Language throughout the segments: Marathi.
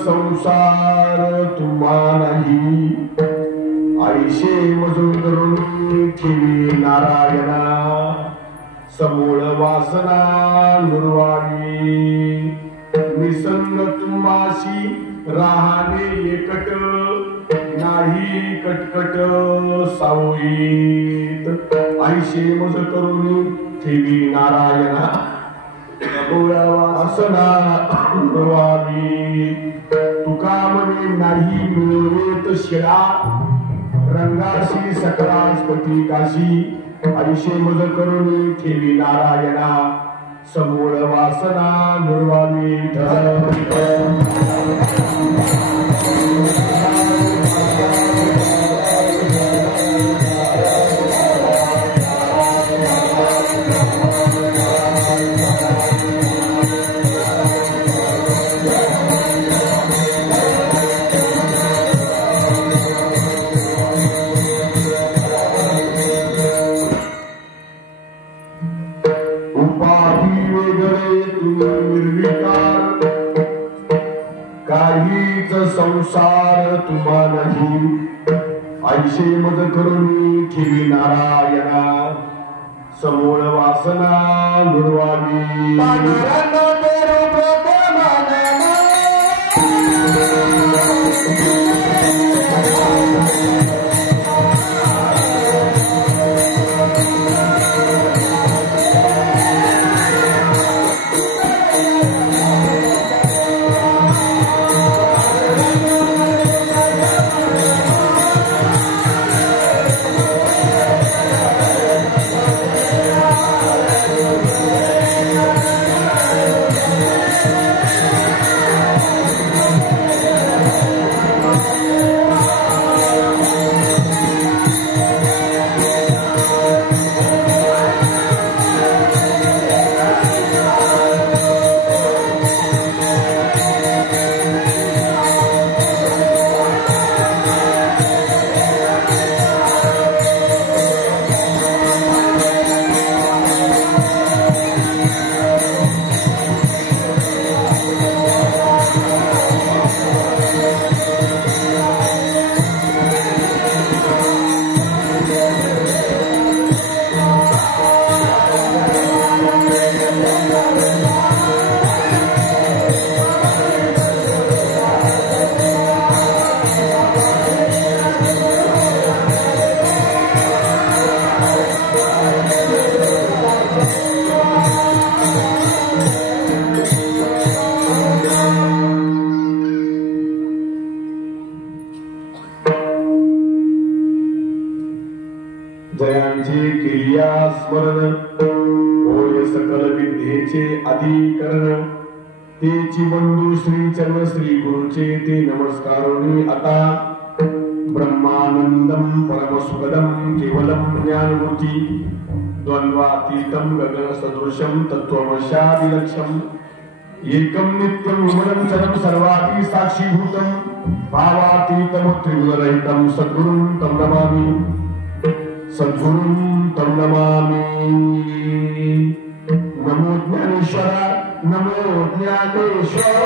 संसार तुम्हा नाही आईशे मजूर करून ठेवी नारायणा समूळ वासना नुरवावी निसंग तुम्हाशी राहणे एकट नाही कटकट सावईत आईशे मज करून ठेवी नारायणा समूळ वासना नुरवावी तुका म्हणे नाही मिळवेत शिळा रंगाशी सकलास्पती काशी आयुष्य मज करून ठेवी नारायणा समूळ वासना नुरवावी संसार तुम्हा नाही आईशे मज करून ठेवी नारायणा समूळ वासना नुरवावी जयांचे किरिया स्मरण होय सकल विद्येचे अधिकरण तेची बंधू श्री चरण श्री गुरुचे ते नमस्कारोनी आता ब्रह्मानंदम परम सुखदम केवलम ज्ञानमूर्ती द्वंद्वातीतम गगन सदृशम तत्वमशादिलक्षम एकम नित्यम विमलं चरम सर्वापि साक्षीभूतम भावातीतम त्रिगुणरहितम सद्गुरुं तं नमामि सद्गुरुं तं नमामि। नमो ज्ञानेश्वरा नमो ज्ञानेश्वरा।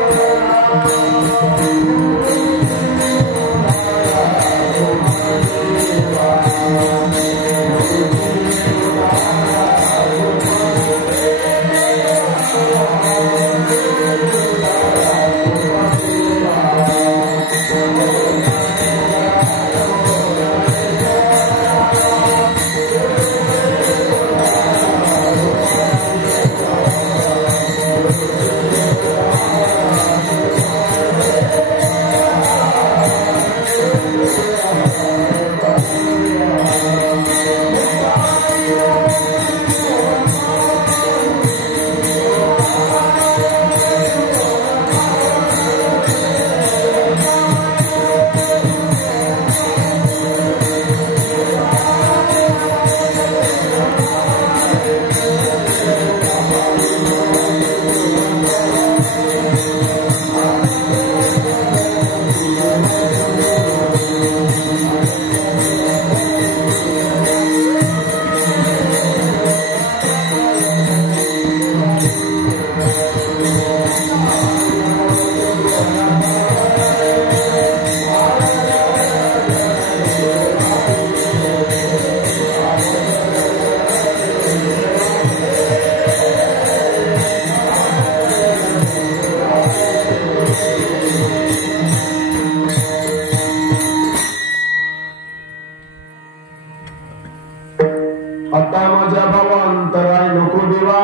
आता माझ्या भावांतराय नको देवा,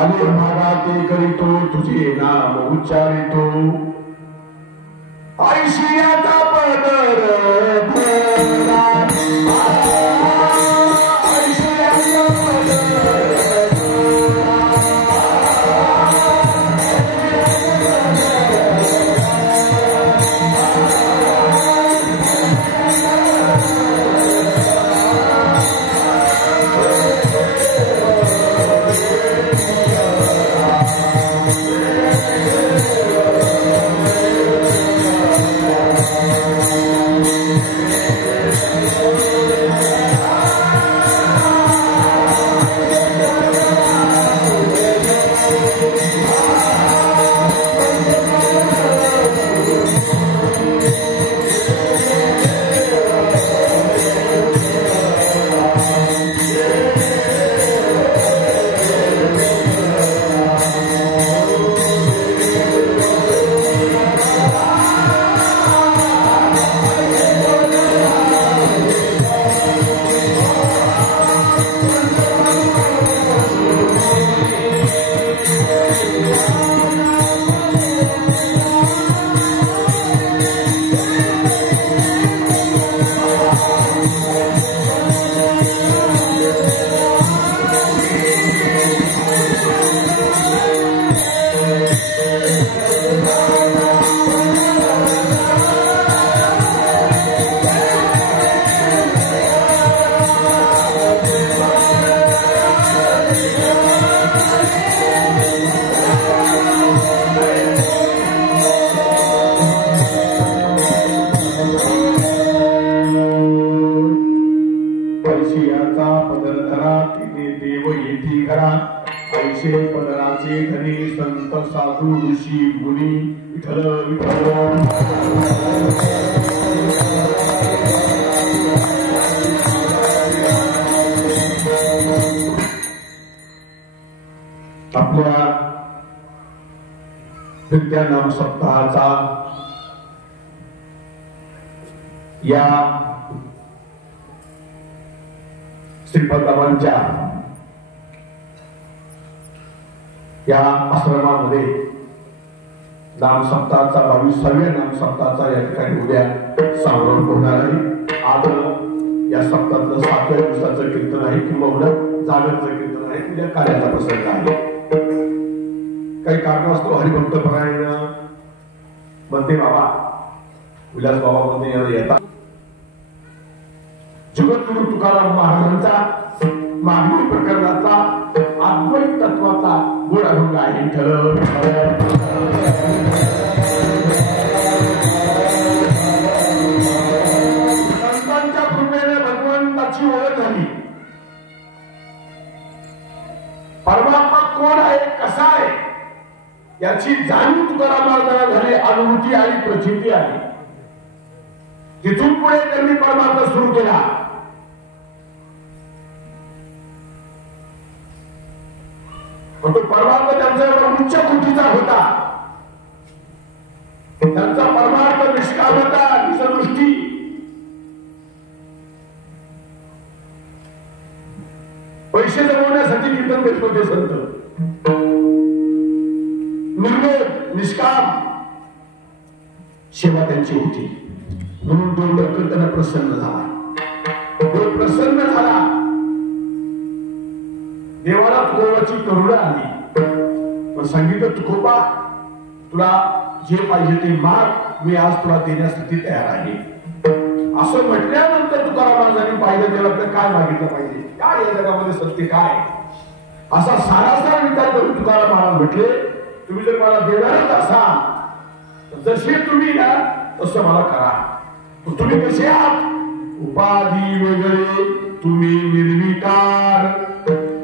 आले भागाते करीतो तुझे नाम उच्चारितो। ऐशियाचा पदर धरा, ऐशियाचा पदर पदराचे धनी संत साधू ऋषी मुनी विठ्ठल विठ्ठल। आपल्या विद्यानाम सप्ताहाचा या श्रीपदामांच्या या आश्रमामध्ये नाम सप्ताहाचा 22व्या नाम सप्ताहाचा या ठिकाणी उद्या समारोप होणार आहे। आज या सप्ताहातलं 7व्या दिवसाचं कीर्तन आहे किंवा उद्या जागरचं कीर्तन आहे, उद्या कार्याचा प्रसंग आहे। काही कारणास्तव हरिभक्तपरायण म्हणते बाबा विलास बाबा मध्ये येतात। जगद्गुरु तुकाराम महाराजांचा मागणी प्रकरणाचा अद्वैत तत्वाचा गोड अभंग आहे। संतांच्या कृपेने भगवंताची ओळख याची जाणीव तुकाराम महाराजांना झाली, अनुभूती आली, प्रचिती आली. तिथून पुढे त्यांनी परमार्थ सुरू केला. पण तो परमार्थ त्यांचा एवढा उच्च कोटीचा होता. त्यांचा परमार्थ निष्कामता, निजदृष्टी. पैसे जमवण्यासाठी कीर्तन करत होते संत. निर्लोभ, निष्काम सेवा त्यांची होती. म्हणून तो लवकर त्यांना प्रसन्न झाला. तो प्रसन्न झाला. देवाला तुकोबाची करुणा आली. पण सांगितलं, तुकोबा तुला जे पाहिजे ते माग, मी आज तुला देण्यासाठी तयार आहे. असं म्हटल्यानंतर तुकाराम महाराजांनी पाहिलं देवाला काय मागितलं पाहिजे, काय या जगामध्ये सत्य काय, असा सारासार विचार करून तुकाराम महाराज म्हटले, तुम्ही जर मला देणारच असाल जसे तुम्ही ना तसं मला करा. तुम्ही कसे आहात? उपाधी वगैरे तुम्ही निर्विकार,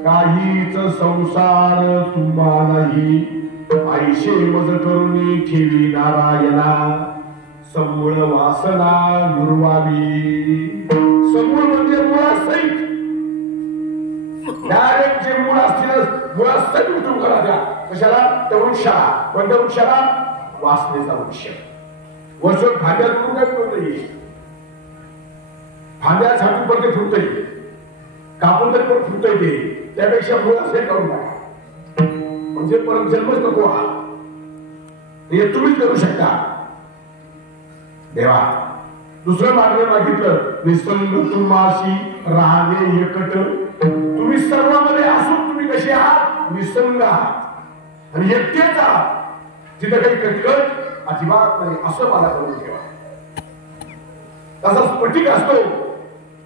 काहीच संसार तुम्हालाही. आईशे मज करुणी ठेवी नारायणा, समूळ वासना नुरवावी. समूळ म्हणजे मुळासहित, डायरेक्ट जे मूळ असतील मुळासहित उठून करा. द्या कशाला? त्या वृक्षाला. कोणत्या वृक्षाला? वासनेचा वृक्ष. वर्ष फांद्यात काय फुटतंय, फांद्या छाटून पण ते फुटतंय, कापून तरी पण फुटतंय. ते त्यापेक्षा मुळासहित करून टाका, म्हणजे परत जन्मच नको. हे तुम्हीच करू शकता. देवा दुसरं मागणं मागितलं, निसंग तुम्हाशी राहावे एकट. तुम्ही सर्वांमध्ये असून तुम्ही कसे आहात? निसंग आहात आणि एकटेच आहात. तिथं काही कटकट अजिबात नाही, असं मला करून ठेवा. तसा स्फटिक असतो,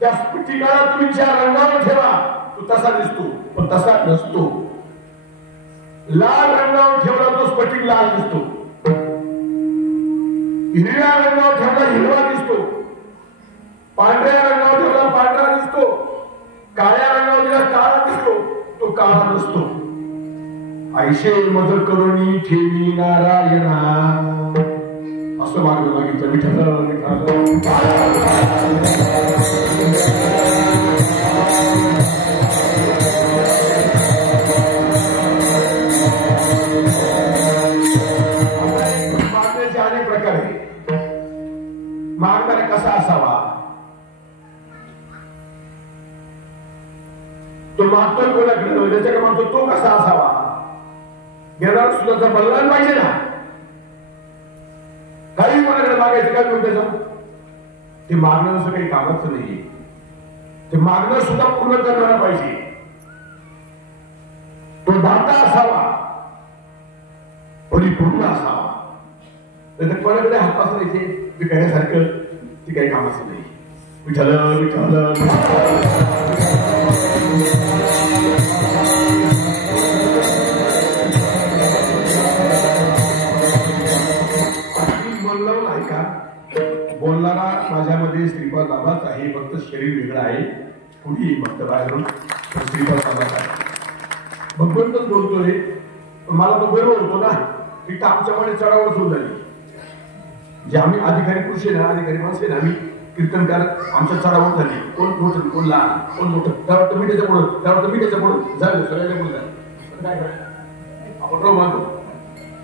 त्या स्फटिकाला तुम्ही ज्या रंगावर ठेवा तो तसा दिसतो, पण तसा नसतो. लाल रंगावर ठेवला तो स्फटिक लाल दिसतो, हिरव्या रंगावर ठेवला हिरवा दिसतो, पांढऱ्या रंगावर ठेवला पांढरा दिसतो, काळ्या रंगावर ठेवला काळा दिसतो, तो काळा नसतो. आईशे मज करुणी ठेवी नारायणा, असं मागलं मागितलं. विठ्ठल मागण्याचे अनेक प्रकार आहेत. मागणारा कसा असावा? तो मागतोय कोणाकडे, त्याच्याकडे मागतो तो कसा असावा? घेणार सुद्धा बलवान पाहिजे ना. काही कोणाकडे मागायचं काय म्हणतो? ते मागणं असं काही कामाचं नाहीये. ते मागणं सुद्धा पूर्ण करणारा पाहिजे. तो दाता असावा, परिपूर्ण असावा. तर कोणाकडे हात पसरायचे विकायसारखं ती काही कामाचं नाही. विठ्ठल विठ्ठल बोलणारा माझ्यामध्ये श्रीपाद बाबाच आहे, फक्त शरीर वेगळं आहे. कुठेही भक्त बाहेरून श्रीपाद बाबाच आहे. भगवंतच बोलतोय. मला तो गर्व होतो ना की आमच्यामध्ये चढावळ सुरू झाली. जे आम्ही अधिकारी पुरुष आहे ना, अधिकारी माणसे ना, आम्ही कीर्तन करत आमच्या चढावळ झाली. कोण मोठं कोण लहान, कोण मोठं, त्यावर मी त्याच्या पुढं, त्यावर मी त्याच्या पुढं झालं. सगळ्यांच्या पुढे झालं. काय करायचं? आपण राहू मागतो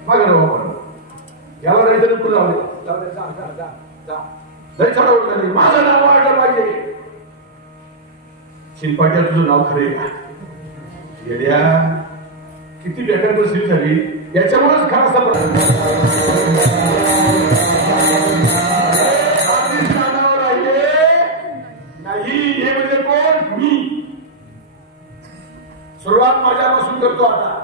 मागे राहू. आपण याला नाही तरी पुढे जाऊ दे. लय चढावळ झाली. माझं नाव वाढलं पाहिजे. शिल्पाट्या तुझं नाव खरे का? गेल्या किती बेकार परिस्थिती झाली. याच्यामुळेच खरा सापडा राहिले नाही. हे म्हणजे कोण? मी. सुरुवात माझ्यापासून करतो. आता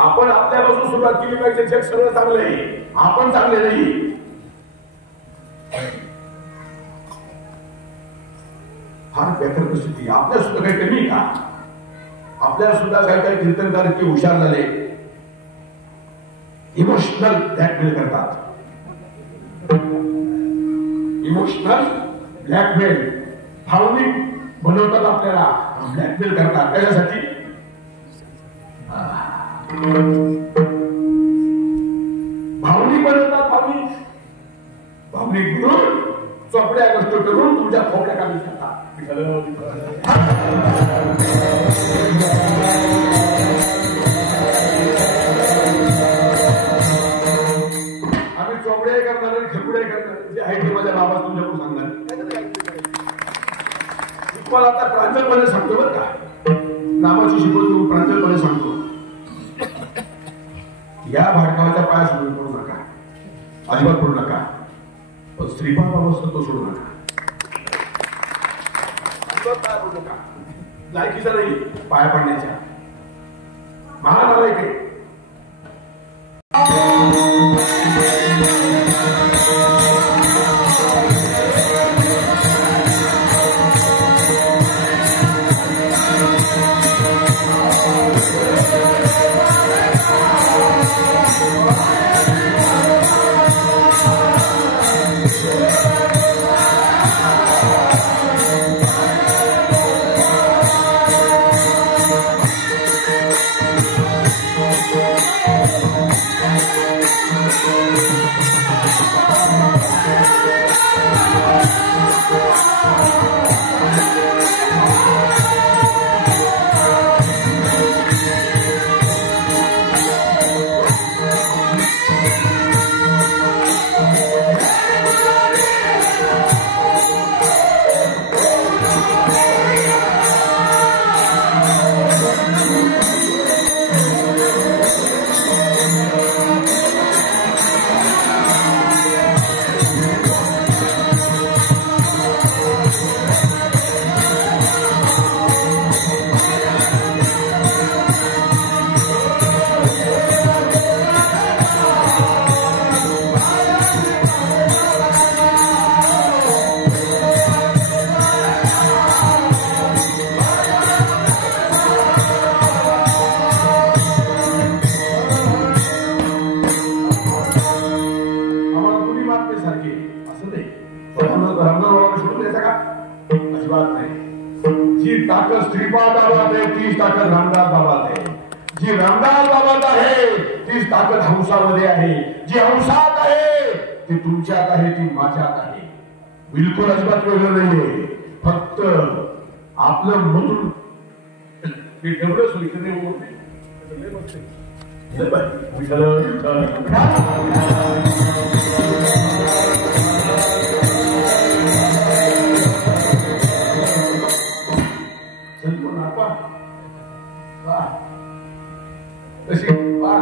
आपण आपल्यापासून सुरुवात केली पाहिजे. जग सगळं चांगलं आहे, आपण चांगले नाही. फार बेकार परिस्थिती. आपल्या सुद्धा काही कमी का? आपल्या सुद्धा काही काही कीर्तनकार इतके हुशार झाले, इमोशनल ब्लॅकमेल करतात. इमोशनल ब्लॅकमेल, भावनिक बनवतात आपल्याला, ब्लॅकमेल करतात. त्याच्यासाठी भावनिक बनवतात, भावनिक म्हणून चोपड्या कष्ट करून तुमच्या खोपड्या काढून टाकतात. आम्ही चोपडे करणार आणि खरपुडे करणार जे आहे ते माझ्या बाबा तुमच्याकडून सांगणार. तुम्हाला आता प्रांजलपणे सांगतो बरं का, नामाची शिकवतो प्रांजलपणे सांगतो. या भाडकावाच्या पाया सोडून पडू नका, अजिबात पडू नका. पण श्रीपाद अवस्था तो सोडू नका, अजिबात पाया पडू नका. लायकीचा नाही पाया पडण्याच्या, महानालायक आहे. श्रीपादाबाद आहे तीच ताकद रामदास बाबात आहे. जी रामदास बाबात आहे तीच ताकद हंसामध्ये आहे. जी हंसात आहे ती तुमच्यात आहे, ती माझ्यात आहे. बिलकुल अजिबात वेगळं नाहीये. फक्त आपलं म्हणून एवढं सोयीने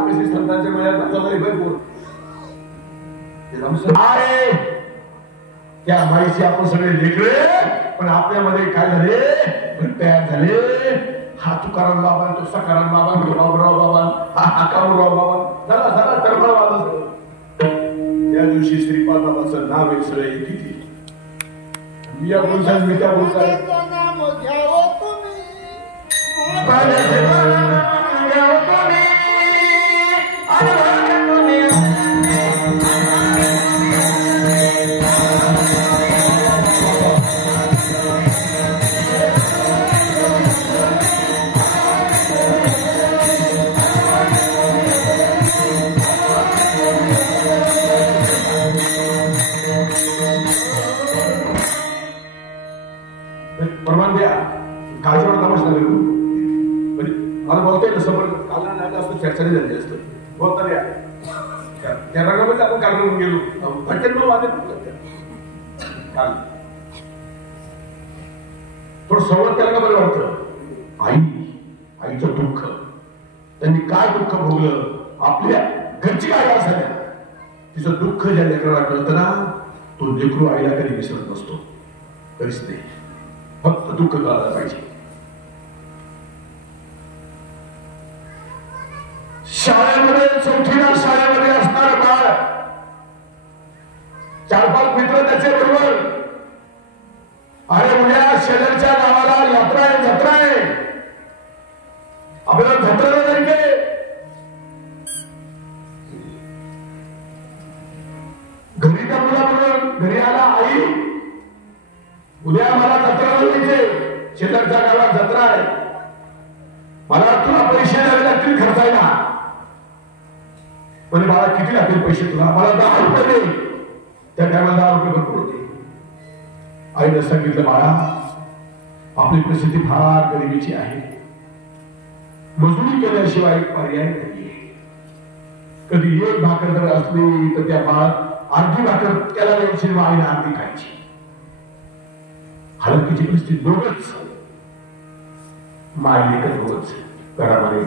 कशी संतांच्या आहे त्या माईचे आपण सगळे लेकरे, पण आपल्यामध्ये काय झाले तयार झाले. हा तुकाराम बाबा, तो सकाराम बाबा, तो बाबूराव बाबा, हा कामूराव बाबा, झाला झाला तरफळ बाबा. त्या दिवशी श्रीपाद बाबाचं नाव एक सगळे किती मी या बोलतात मी त्या बोलतात परमान द्या. काळजीवर तमाशा नाही मला बोलतोय तसं, पण काल असतं चर्चाने झाली असतं बोलता द्या. त्या रंगामध्ये आपण काल गेलो भटक्यांना वाजत काल थोडं संवाद त्याला का बरं वाटतं. आईचं दुःख, त्यांनी काय दुःख भोगलं, आपल्या घरची काय असायला तिचं दुःख ज्या लेकराला कळतं ना, तो लेकरू आईला कधी विसरत नसतो. कधीच नाही, फक्त दुःख कळायला पाहिजे. शाळेमध्ये चौथीला शाळेमध्ये असणार बाळ, 4-5 मित्र त्याचे बरोबर, अरे उद्या शेजारच्या गावाला यात्रा आहे, जत्रा आहे, आपल्याला जत्रेला जायचे. घरी त्या मुलाबरोबर घरी आला, आई उद्या मला जत्रेला जायचे, शेजारच्या गावात जत्रा आहे, मला तुला पैसे द्यावे लागतील खर्चायला. म्हणजे बाळा किती लागतील पैसे तुला? मला 10 रुपये दे. त्या टायमाला 10 रुपये भरपूर होते. आईने सांगितलं बाळा आपली परिस्थिती फार गरिबीची आहे, मजुरी केल्याशिवाय पर्याय नाहीये. कधी एक भाकर जर असली तर त्या बाळात अर्धी भाकर त्याला द्यायची, आईला अर्धी खायची. हलकीची परिस्थिती दोघच मायलेक दोघच घरामध्ये.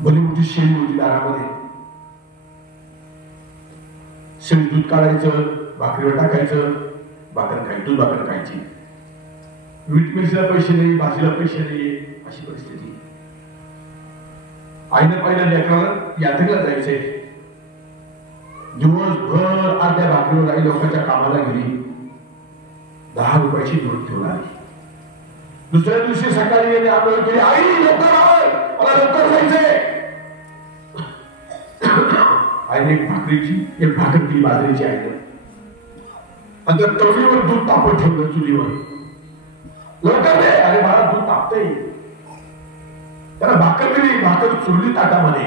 भली मोठी शेळी होती दारामध्ये. शेळी दूध काढायचं, भाकरीवर टाकायचं, भाकर खायची, दूध भाकर खायची. मीठ मिरचीला पैसे नाही, भाजीला पैसे नाही, अशी परिस्थिती. आईनं पहिल्या लेकराला यात्रेला जायचंय. दिवसभर अर्ध्या भाकरीवर आई लोकांच्या कामाला गेली. 10 रुपयाची नोट ठेवून आली. दुसऱ्या दिवशी सकाळी गेली, आंघोळ केली. आई लवकर आव, मला लवकर जायचंय. आईने एक भाकर केली बाजरीची आईनं, आणि त्या तवलीवर दूध तापत ठेवलं चुलीवर. लवकर दे. अरे बाळा दूध तापतंय. त्याला भाकर दिली, भाकर चुरली ताटामध्ये,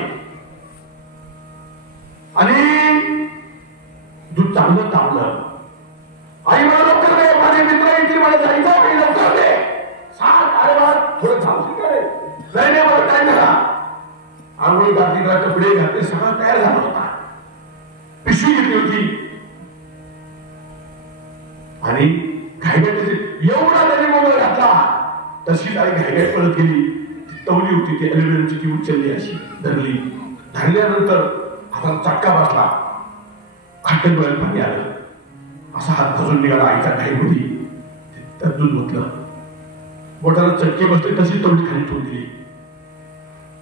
आणि दूध चांगलं तापलं. आई मला लवकर दे, माझे मित्र येतील, मला जायचं आहे, लवकर दे. सांग. अरे बाळा थोडं थांबशील का रे? नाही मला काय झाला. आंघोळी घातली, कपडे घातले, सगळं तयार झाला होता. पिशवी घेतली होती आणि घाईघाईने एवढा त्याने मोबाईल घातला, तशीच आई घाईघाई पळत गेली. ती तवली होती ती अल्युमिनियमची, ती उचलली, अशी धरली. धरल्यानंतर हातात चटका बसला, खट्ट डोळ्यात पाणी आलं. असा हात धरून निघाला आईच्या घाईमध्ये. त्यात दूध ओतलं, बोटाला चटके बसले, तशी तवली खाली ठेवून दिली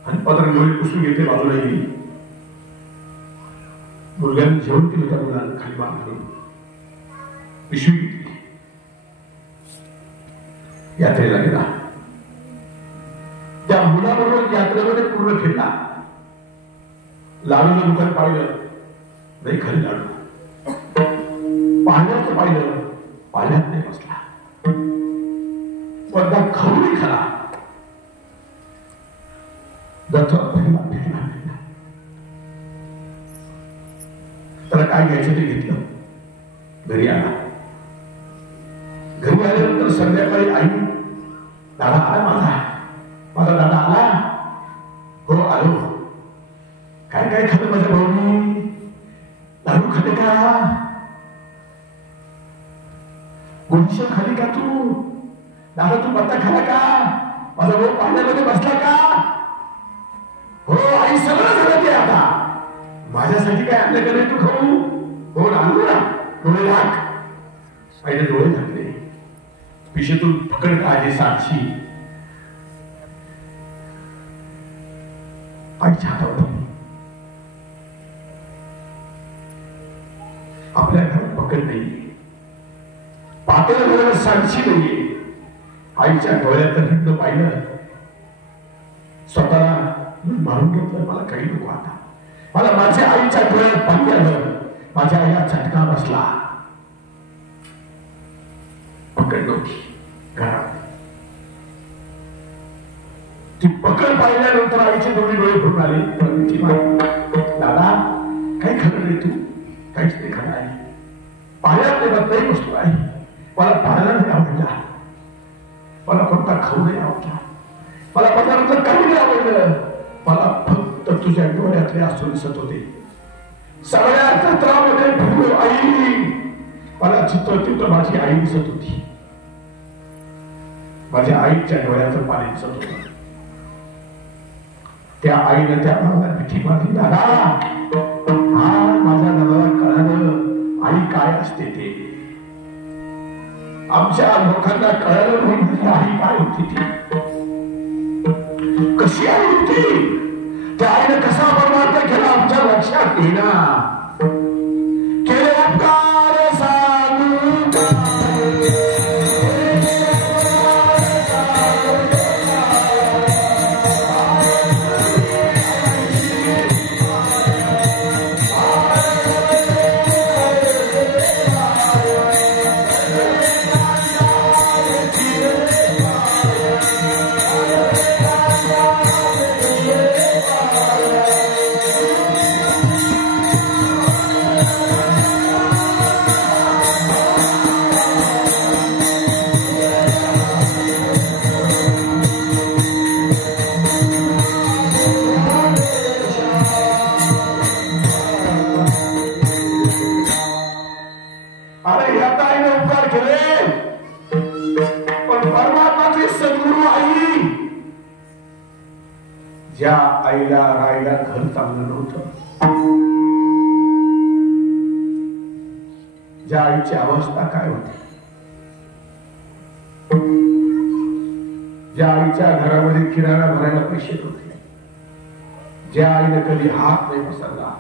आणि पदर डोळे पुसून घेतले, बाजूला गेली. मुलग्याने जेवण केलं, त्या मुलाला खाली बांधून पिशवी घेतली, यात्रेला गेला. त्या मुलाबरोबर यात्रेमध्ये पूर्ण फिरला. लाडूचं दुकान पाहिलं, नाही खाली लाडू. पाण्याचं पाहिलं, पाण्यात नाही बसला. पडदा खाऊनही खाला. त्याला काय घ्यायचं ते घेतलं. घरी आला. घरी आल्यानंतर संध्याकाळी आई, दादा आला माझा दादा आला. हो आलो. काय काय खाल्लं माझ्या भाऊनी? लाडू खाल्ले का? गोडीशा खाली का तू? दादा तू बत्ता खाला का? माझा भाऊ पाण्यामध्ये बसला का? हो आई सगळं झालं ते. आता माझ्यासाठी काय आपल्याकडे तू खाऊ? हो आणू ना. डोळे झाक. आईने डोळे झाकले. पिशेतून पकड काढली साक्षी. आईच्या हातावर आपल्या घरात पकड नाहीये, पातळ घराला साक्षी नाहीये. आईच्या डोळ्यात रडणं पाहिलं, स्वतःला मारून घेतलं. मला काही नको आता. मला माझ्या आईच्या डोळ्यात पाणी आलं. माझ्या आईला चटका बसला. पकड नव्हती घरात. ती पकड पाहिल्यानंतर आईचे दोन्ही डोळे भरून आले. दादा काय खाल्लं नाही तू? काहीच नाही खाल्लं आहे. पाण्यात नाही बसलो आहे. मला पाण्याला नाही आवडला. मला कोणता खाऊ नाही आवडला. मला पदार्थ काही नाही आवडलं. मला फक्त तुझ्या डोळ्यातले आसू दिसत होते. सगळ्या चित्रामध्ये भरलो आई. मला चित्र माझी आई दिसत होती. माझ्या आईच्या डोळ्याचं पाणी दिसत होतं. त्या आईने त्या भावाला मिठी मारली. दादा हा माझ्या नवरा कळालं आई काय असते ते. आमच्या लोकांना कळालं नाही माझी आई काय होती ती. कशी आई होती. त्या आईने कसा बर्बाद केला आमच्या लक्षात येईना. केले उपकार सांगू Yeah. आईला राहायला घर चांगलं नव्हतं. ज्या आईची अवस्था काय होती, ज्या आईच्या घरामध्ये किराणा भरायला पैसे नव्हते, ज्या आईने कधी हात नाही पसरला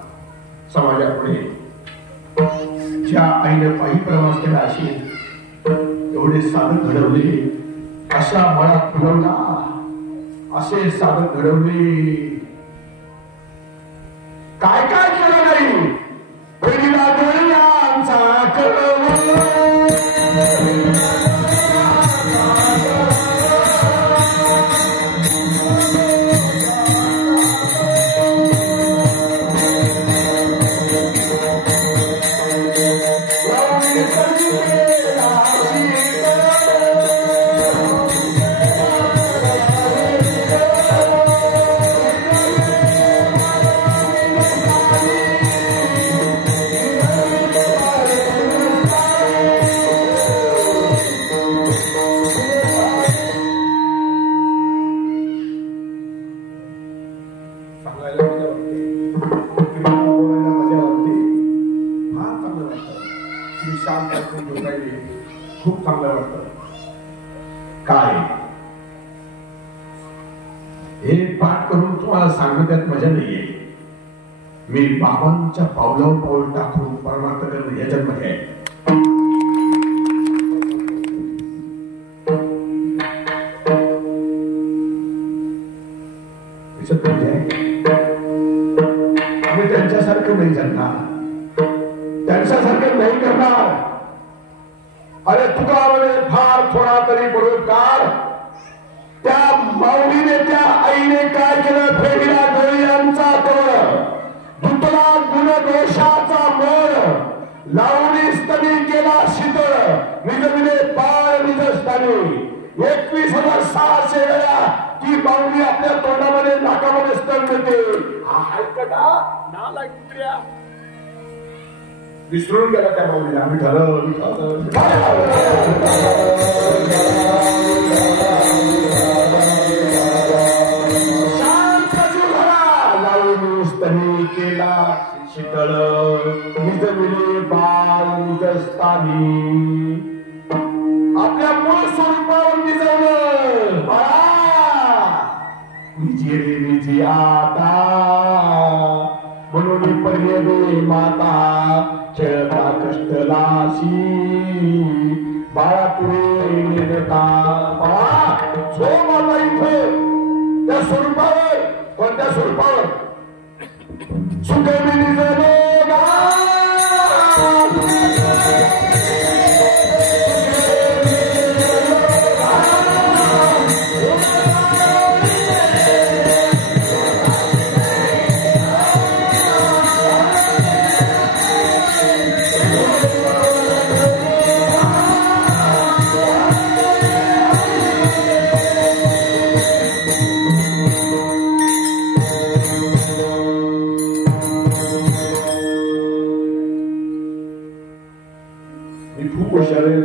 समाजापुढे, ज्या आईने पायी प्रवास केला असेल, एवढे साधक घडवले, अशा मळा फुलवला, असे साधक घडवले, काय काय केलं नाही. पहिला डोळ्यांचा खूप चांगलं वाटतं. काय हे पाठ करून तुम्हाला सांगण्यात मजा नाहीये. मी बाबांच्या पावलावर पाऊल टाकून परमार्थ करणं याच्यात मजा आहे. आम्ही त्यांच्यासारखं नाही जगणार, त्यांच्यासारखं नाही करणार. अरे तुका म्हणे फार थोडा तरी बरोबर. त्या माऊलीने, त्या आईने काय केलं, फेडीला डोळ्यांचा तळ, धुतला गुण दोषाचा मळ, लावणी स्तनी केला शीतळ, निजविले बाळ निजस्थानी. 21,600 वेळा ती माऊली आपल्या तोंडामध्ये नाकामध्ये स्तन देते. हा हलकटा नालायक कुत्र्या विसरून गेला त्या माऊलीला. आम्ही ठरवलं लावणी केला शीतळ, निजविले बाळ निजस्थानी. आपल्या मूळ स्वरूपावर निजवलं बाळा, निजी रे निजी आता, म्हणून पर्यदे माता, खेळता कष्टलाशी बाळा पुढे नेता. बाळा झोप आता इथं त्या स्वरूपावर. कोणत्या स्वरूपावर? सुखमी निजलो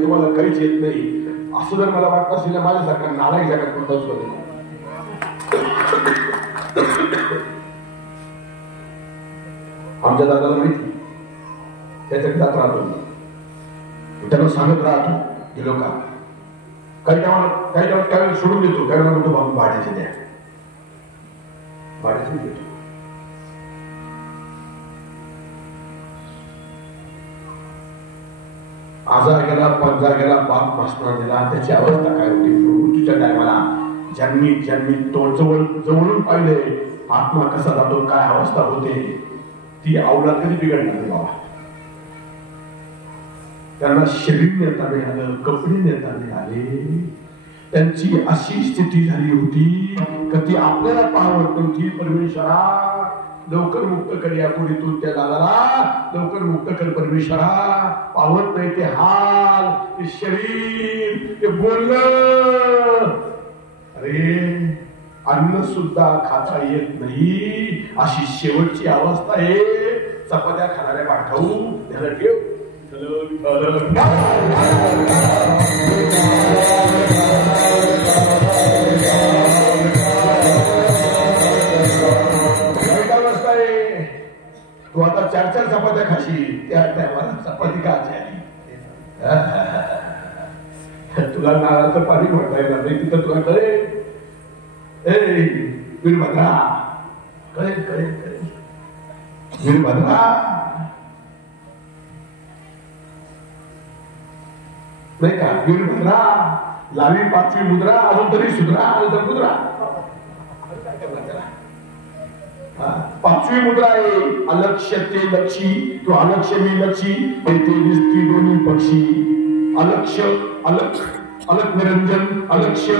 तुम्हाला काहीच येत नाही असं जर मला वाटत असेल, माझ्यासारखा नालायक जगात कोणताच होत नाही. आमच्या दादाला माहिती, त्याच्या जात राहतो, त्यांना सांगत राहतो गेलो का, काही टायमाला त्यावेळेला सोडून देतो, त्यावेळेला म्हणतो बाबू भाड्याचे द्या, भाड्याचे देतो. आजार गेला, पंजा गेला, बाप मास्टर दिला, त्याची अवस्था काय होती. मृत्यूच्या टायमाला ज्यांनी तो जवळून पाहिले आत्मा कसा जातो, काय अवस्था होते, ती अवलाद कधी बिघडणार नाही बाबा. त्यांना शरीर नेता नाही आलं, कपडे नेता नाही आले, त्यांची अशी स्थिती झाली होती का ती आपल्याला पाहत नव्हती. परमेश्वरा लवकर मुक्त कर, या पुढे तू त्या दादाला लवकर मुक्त कर परमेश्वरा. पावत नाही ते हाल, ते शरीर, ते बोलणं. अरे अन्न सुद्धा खाता येत नाही, अशी शेवटची अवस्था आहे. चपात्या खाणाऱ्या पाठवू त्याला ठेव. चपात्या खाशी त्या टायमाला चपाती का आली तुला नारळाचं पाणी म्हणता येणार नाही तिथं तुला कळेल वीरभद्रा कळेल कळेल कळेल वीरभद्रा नाही का वीरभद्रा लावी 5वी मुद्रा अजून तरी सुधरा मुद्रा 5वी मुद्रा आहे अलक्ष्य ते लक्षी तो अलक्ष्य मी लक्षी ते दिसती दोन्ही पक्षी अलक्ष्य अलक निरंजन अलक्ष्य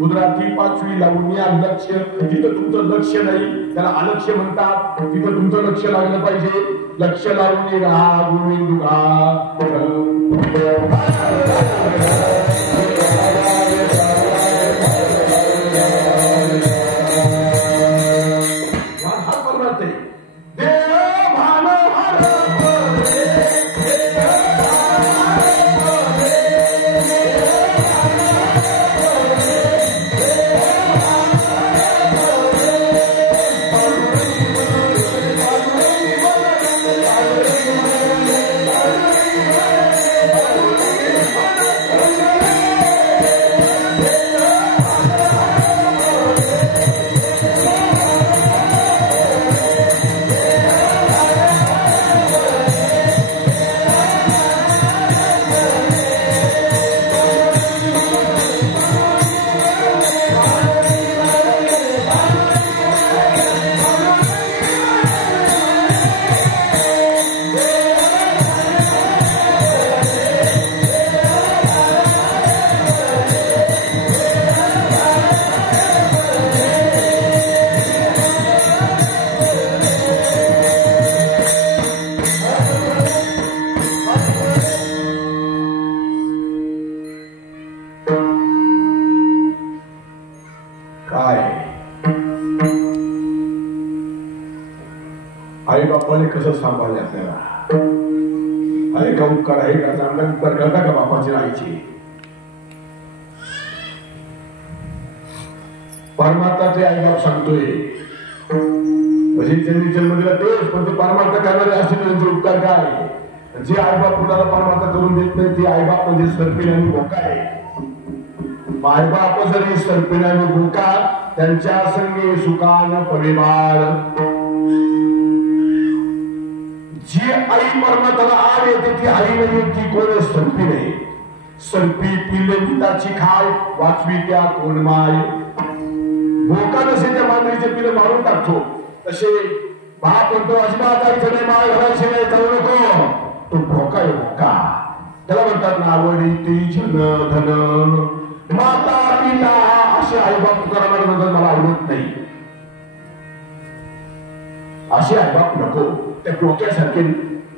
मुद्रा ती 5वी लावून या लक्ष्य जिथं तुमचं लक्ष नाही त्याला अलक्ष्य म्हणतात तिथं तुमचं लक्ष लागलं पाहिजे लक्ष लावून राहा गोविंदुगा आई बापाने कसं सांभाळले आपल्याला अरे का उपकार आहे का चांगला उपकार करता का बापाची आईची परमात्माचे आई बाप सांगतोय म्हणजे त्यांनी जन्म दिला तेच पण ते परमार्थ करणारे असतील त्यांचे उपकार काय जे आई बाप कुणाला परमार्थ करून देत नाही ते आई बाप म्हणजे सर्पिण आणि बोका आहे आई बाप जरी सर्पिण आणि बोका त्यांच्या संगे सुखान परिवार जी आई परमात्माला आड येते ती आई नाही ती कोण सर्पी नाही सर्पी पिल्लताची खाय वाचवी त्या कोण माय भोका नसे त्या मांजरीचे पिलं मारून टाकतो तसे बाप म्हणतो अजिबात जायचं नाही माळ घालायचे नाही जाऊ नको तो भोका आहे भोका त्याला म्हणतात नावडी ती जन धन माता पिता असे आई बाप तुकारामाने म्हणतात मला आवडत नाही असे आई बाप नको त्या डोक्यासारखे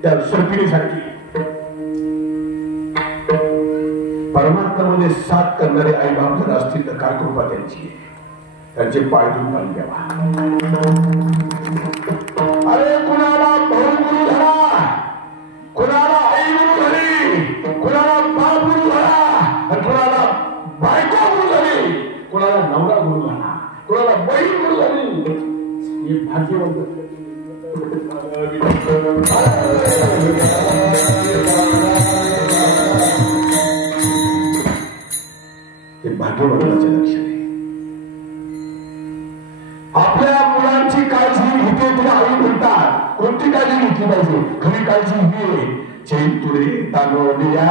त्या सर्पिणीसारखी परमात्म्यामध्ये साथ करणारे आई बाप जर असतील तर काय कृपा त्यांची त्यांचे पाय धुवून घालून द्यावा अरे कुणाला भाऊ गुरु झाला कुणाला आई गुरु झाली कुणाला बाप गुरु झाला आणि कुणाला बायको गुरु झाली कुणाला नवरा गुरु झाला कुणाला बहीण गुरु झाली हे भाग्यवंत ते भाग्यवंताचे लक्षण आहे आपल्या मुलांची काळजी घेते तिला आई म्हणतात कोणती काळजी घेतली पाहिजे खरी काळजी ही चैतुरे तानोडिया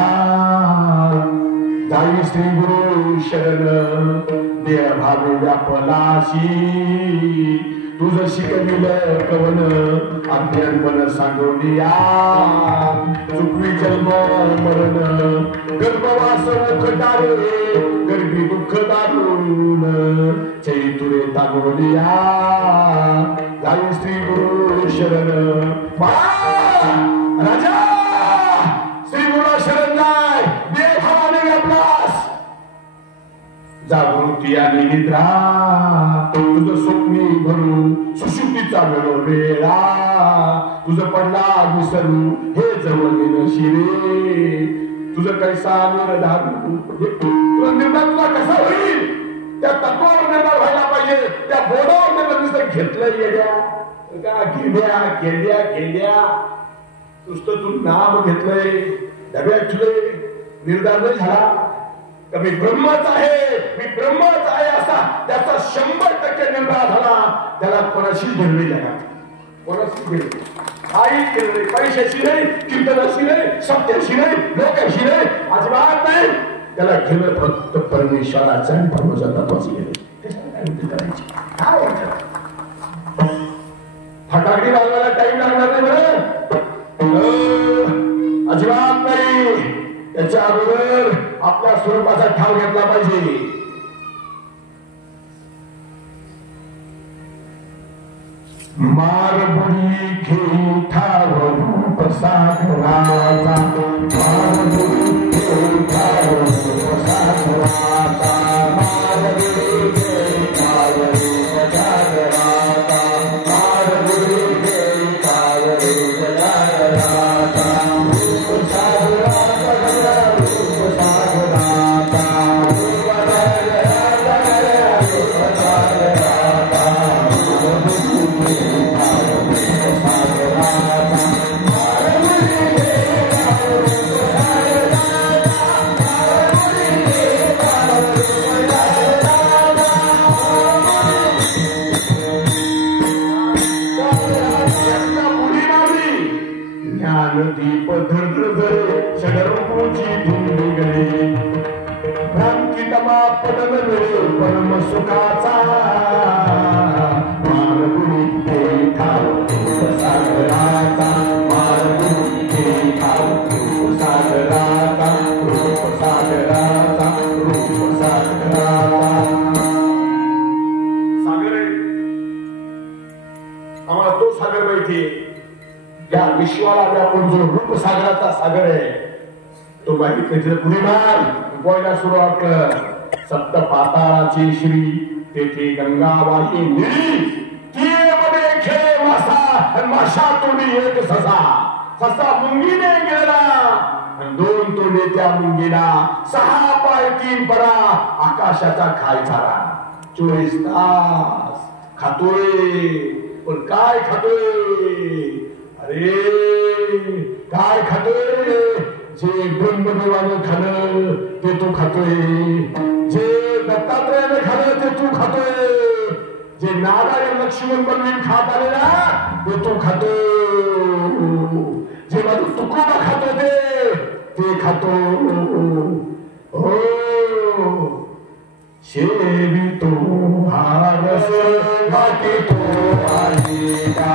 जाई श्री गुरु शरण देह भावे व्यापलाशी तुझं शिकविलं कवन अज्ञानपण सांगोलिया चुकवी जन्म मरण गर्भवास मुखदारे गर्भी दुःख दारुण चैतुरे तागोलिया जाई श्री गुरु शरण राजा श्री गुरु शरण जाय देव भावाने व्यापलास जागृती आणि निद्रा तुझं स्वप्नी भरू सुशुद्धीचा वेळा तुझं पडला विसरू हे जवळ शिरे तुझं कैसा निर्धारू तुझा निर्धार तुझा कसा होईल त्या तत्वावर निर्धार व्हायला पाहिजे त्या बोर्डावर निर्धार घेतलं येड्या गेल्या नुसतं तू नाम घेतलंय डब्यात ठेवले निर्धार नाही झाला का मी ब्रह्मच आहे असा त्याचा 100% निर्धार झाला त्याला कोणाशी घेणं जगात कोणाशी घेणं काही केलं नाही पैशाशी नाही कीर्तनाशी नाही सत्याशी नाही लोकांशी नाही अजिबात नाही त्याला घेणं फक्त परमेश्वराचं आणि परमतत्वाचं घेणं काय फटाकडी वाजवायला टाइम लागणार नाही बरं अजिबात नाही त्याच्या अगोदर आपल्या स्वरूपाचा ठाव घेतला पाहिजे मारबुडी घेऊन ठाव रूप सागराचा मारबुडी घेऊन ठाव रूप सागराचा मारबुडी घेऊन ठाव रूप सागराचा मारबुडी घेऊन ठाव रूप सागराचा रूप सागराचा रूप सागराचा दीप धरधरे षडरूपची धुंदी गळे भ्रांती तमा पडल मिळे परम सुखाचा मारबुडी घेई ठाव रूप सागराचा मारबुडी घेई ठाव रूप सागराचा रूप सागराचा रूप सागराचा सागर आहे आम्हाला तो सागर माहिती या विश्वाला व्यापून जो रूप सागराचा सागर आहे तो माहिती पुढे मार गोयला सुरुवात कर सप्त पाताळाची श्री तेथे गंगा वाही निळी ती देखे मासा माशातून एक ससा मुंगीने गेला आणि 2 तोंडे त्या मुंगीला 6 पाय 3 परा आकाशाचा खाय झाला 24 तास खातोय पण काय खातोय अरे काय खातोय जे ब्रह्मदेवानं खाल्लं ते तू खातोय जे दत्तात्रयानं खाल्लं ते तू खातोय जे नारायण लक्ष्मण बनवीन खात आले ना ते तू खातो जे माझं तुकोबा खातो ते खातो हो शेवी तो हारस वाटे तो आलिका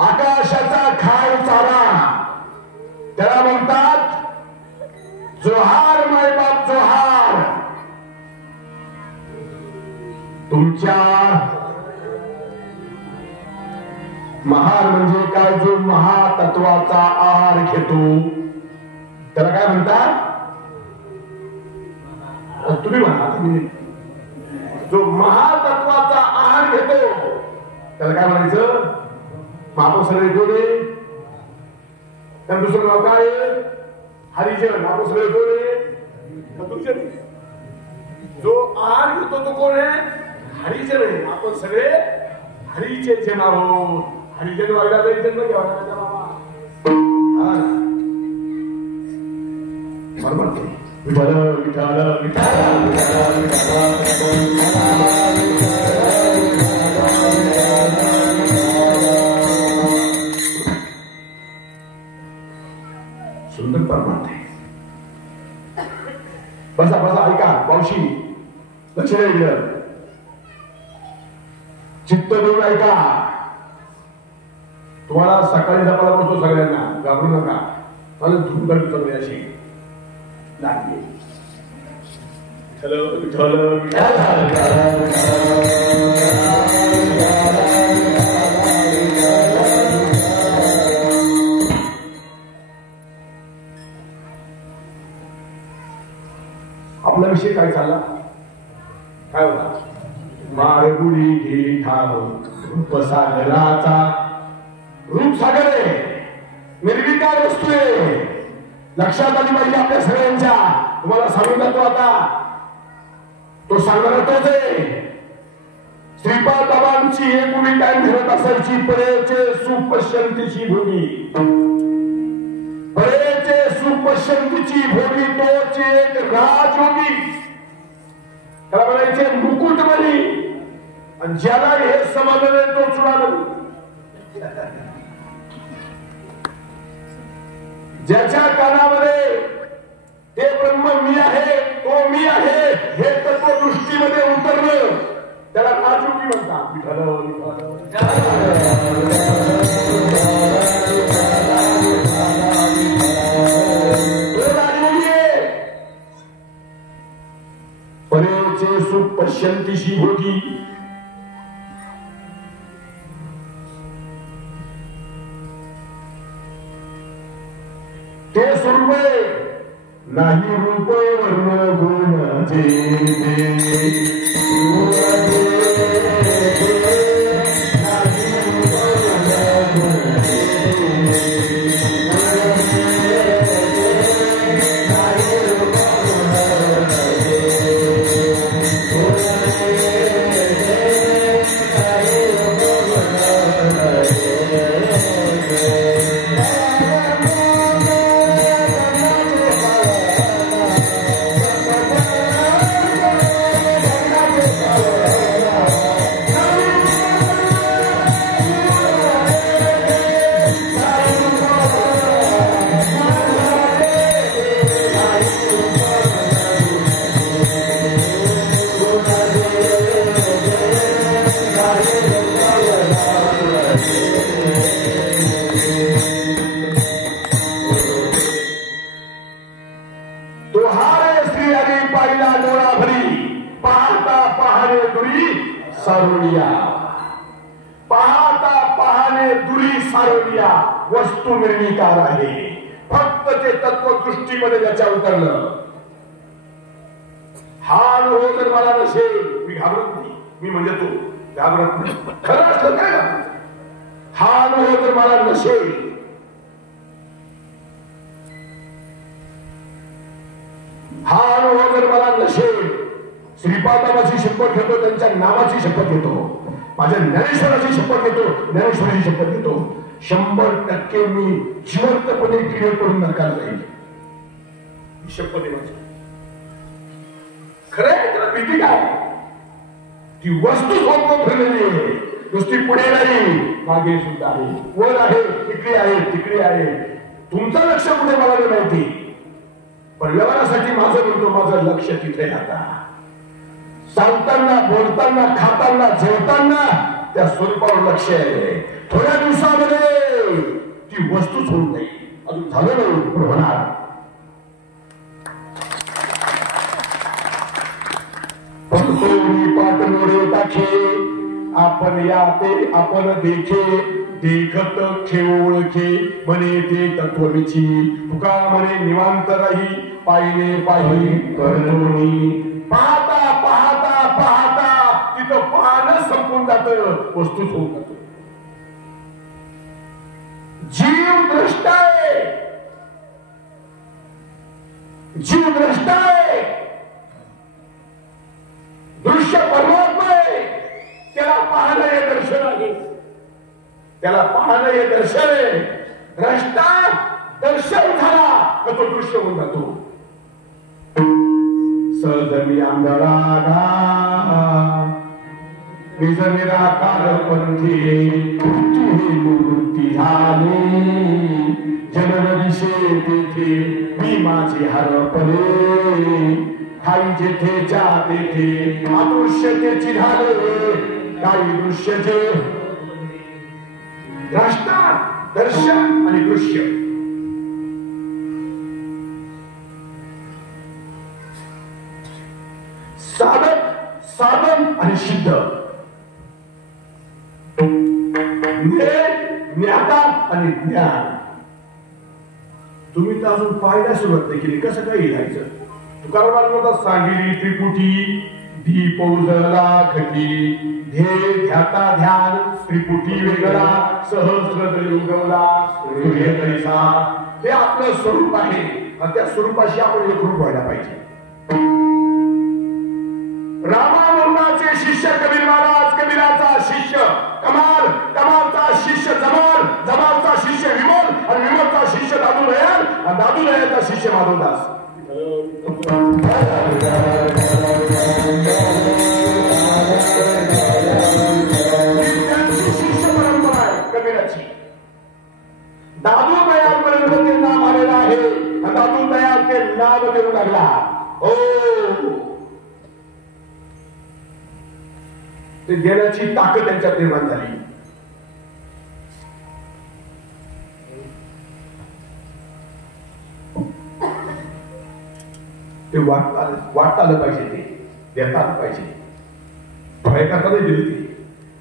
आकाशाचा खाय चारा त्याला म्हणतात जोहार मायबाप जोहार तुमच्या महार म्हणजे काय जो महातत्वाचा आहार घेतो त्याला काय म्हणतात तुम्ही म्हणा जो महातत्वाचा आहार घेतो त्याला काय म्हणायचं आपण सगळे गोडे तर दुसरं नाव काय हरिजन आपण सगळे गोडे जो आहार घेतो तो कोण आहे हरिजन आहे आपण सगळे हरीचे जन आहोत हरिजन व्हायला तरी जन्म घ्यावा बरोबर विठाल विठाल विठाल सुंदर परमार्थ आहे. बसा बसा, ऐका मावशी, लक्ष द्या, चित्त देऊन ऐका. तुम्हाला सकाळी जपायला बसतो सगळ्यांना, घाबरू नका. मला धुंगट सगळे अशी लागली. आपला विषय काय चालला, काय होता? मारगुडी घे ठाव रूपसागराचा. रूपसागर आहे, निर्विकार वस्तू आहे. लक्षात आली पाहिजे आपल्या सगळ्यांच्या. तुम्हाला सांगून जातो आता, तो सांगणार तोच आहे. श्रीपाद बाबांची एक उभी काय म्हणत असायची, परेचे सुपशंतीची भूमी, परेचे सुपशंतीची भूमी तोची एक राजयोगी. त्याला म्हणायचे मुकुटमणी, आणि ज्याला हे समजले तो चुडामणी. ज्याच्या कानामध्ये ते ब्रह्म मी आहे, तो मी आहे हे तत्व दृष्टीमध्ये उतरलं, त्याला राजयोगी म्हणतात. परेचे सुख पश्यंतीशी भोगी. ते स्वरूप नाही रूप वर्ण गुण जे वस्तू निर्विकार आहे. फक्त ते तत्व दृष्टीमध्ये त्याच्या उतरलं. हा अनुभव जर मला नसेल, मी घाबरत नाही. मी म्हणजे तू घाबरत नाही. खरं असलं काय घाबरत. हा अनुभव जर मला नसेल, हा अनुभव जर मला नसेल, श्रीपादाची शपथ घेतो, त्यांच्या नावाची शपथ घेतो, माझ्या ज्ञानेश्वराची शपथ घेतो, ज्ञानेश्वराची शपथ घेतो, 100% मी जिवंतपणे क्रिया करून नकार जाईल. शपथ आहे माझी. खरं आहे, त्याला भीती काय? ती वस्तू झोपतो फिरलेली आहे, नुसती पुढे नाही, मागे सुद्धा आहे, वर आहे, तिकडे आहे, तिकडे आहे. तुमचं लक्ष कुठे मला नाही माहिती, पण व्यवहारासाठी माझं म्हणतो माझं लक्ष तिथे. आता सांगताना, बोलताना, खाताना, जेवताना त्या स्वरूपावर लक्ष आहे. थोड्या दिवसामध्ये ती वस्तूच होत नाही. अजून झालं नाही, पण होणार. पाठ मोरे टाके आपण या ते आपण देखे, देखत खेळ ओळखे म्हणे ते तत्वविची. तुका म्हणे निवांत राही, पाहिने पाहि करणी. पाहता पाहता पाहता तिथं पाहणं संपून जातं, वस्तूच होऊन जातो. जीव द्रष्टा आहे, जीव द्रष्टा आहे, दृश्य परमात्मा आहे. त्याला पाहणं हे दर्शन आहे, त्याला पाहणं हे दर्शन आहे. द्रष्टा दर्शन झाला तर तो दृश्य होऊन जातो. सहजमी अंधळा निज निराकार पंथी मृत्यू हे निवृत्ती झाली जनन दिशे तेथे मी माझे हरपले काही जेथे जा तेथे अदृश्यतेची झाले काही दृश्यचे द्रष्टा दर्शन आणि दृश्य साधक साधन आणि सिद्ध ज्ञाता आणि ज्ञान तुम्ही तर अजून पाहायला सुरुवात नाही केली कसं काय लिहायचं तुकारामांना सांगितली त्रिपुटी दीप उजळला खटी ध्येय ध्याता ध्यान त्रिपुटी वेगळा सहस्र तरी उगवला सूर्य तैसा हे आपलं स्वरूप आहे आणि त्या स्वरूपाशी आपण एकरूप व्हायला पाहिजे रामाचे शिष्य कबीर महाराज कबीराचा शिष्य कमाल कमालचा शिष्य जमाल जमालचा शिष्य विमल आणि विमलचा शिष्य दादू दयाल आणि दादू दयालचा शिष्य माधवदास शिष्य परंपरा आहे कबीराची दादू दयाल पर्यंत ते नाम आलेलं आहे आणि दादू दयाल ते नाव देऊ लागला हो ते देण्याची ताकद त्यांच्यात निर्माण झाली ते वाटता आलं पाहिजे ते देता आलं पाहिजे भयकरता नाही दिली ती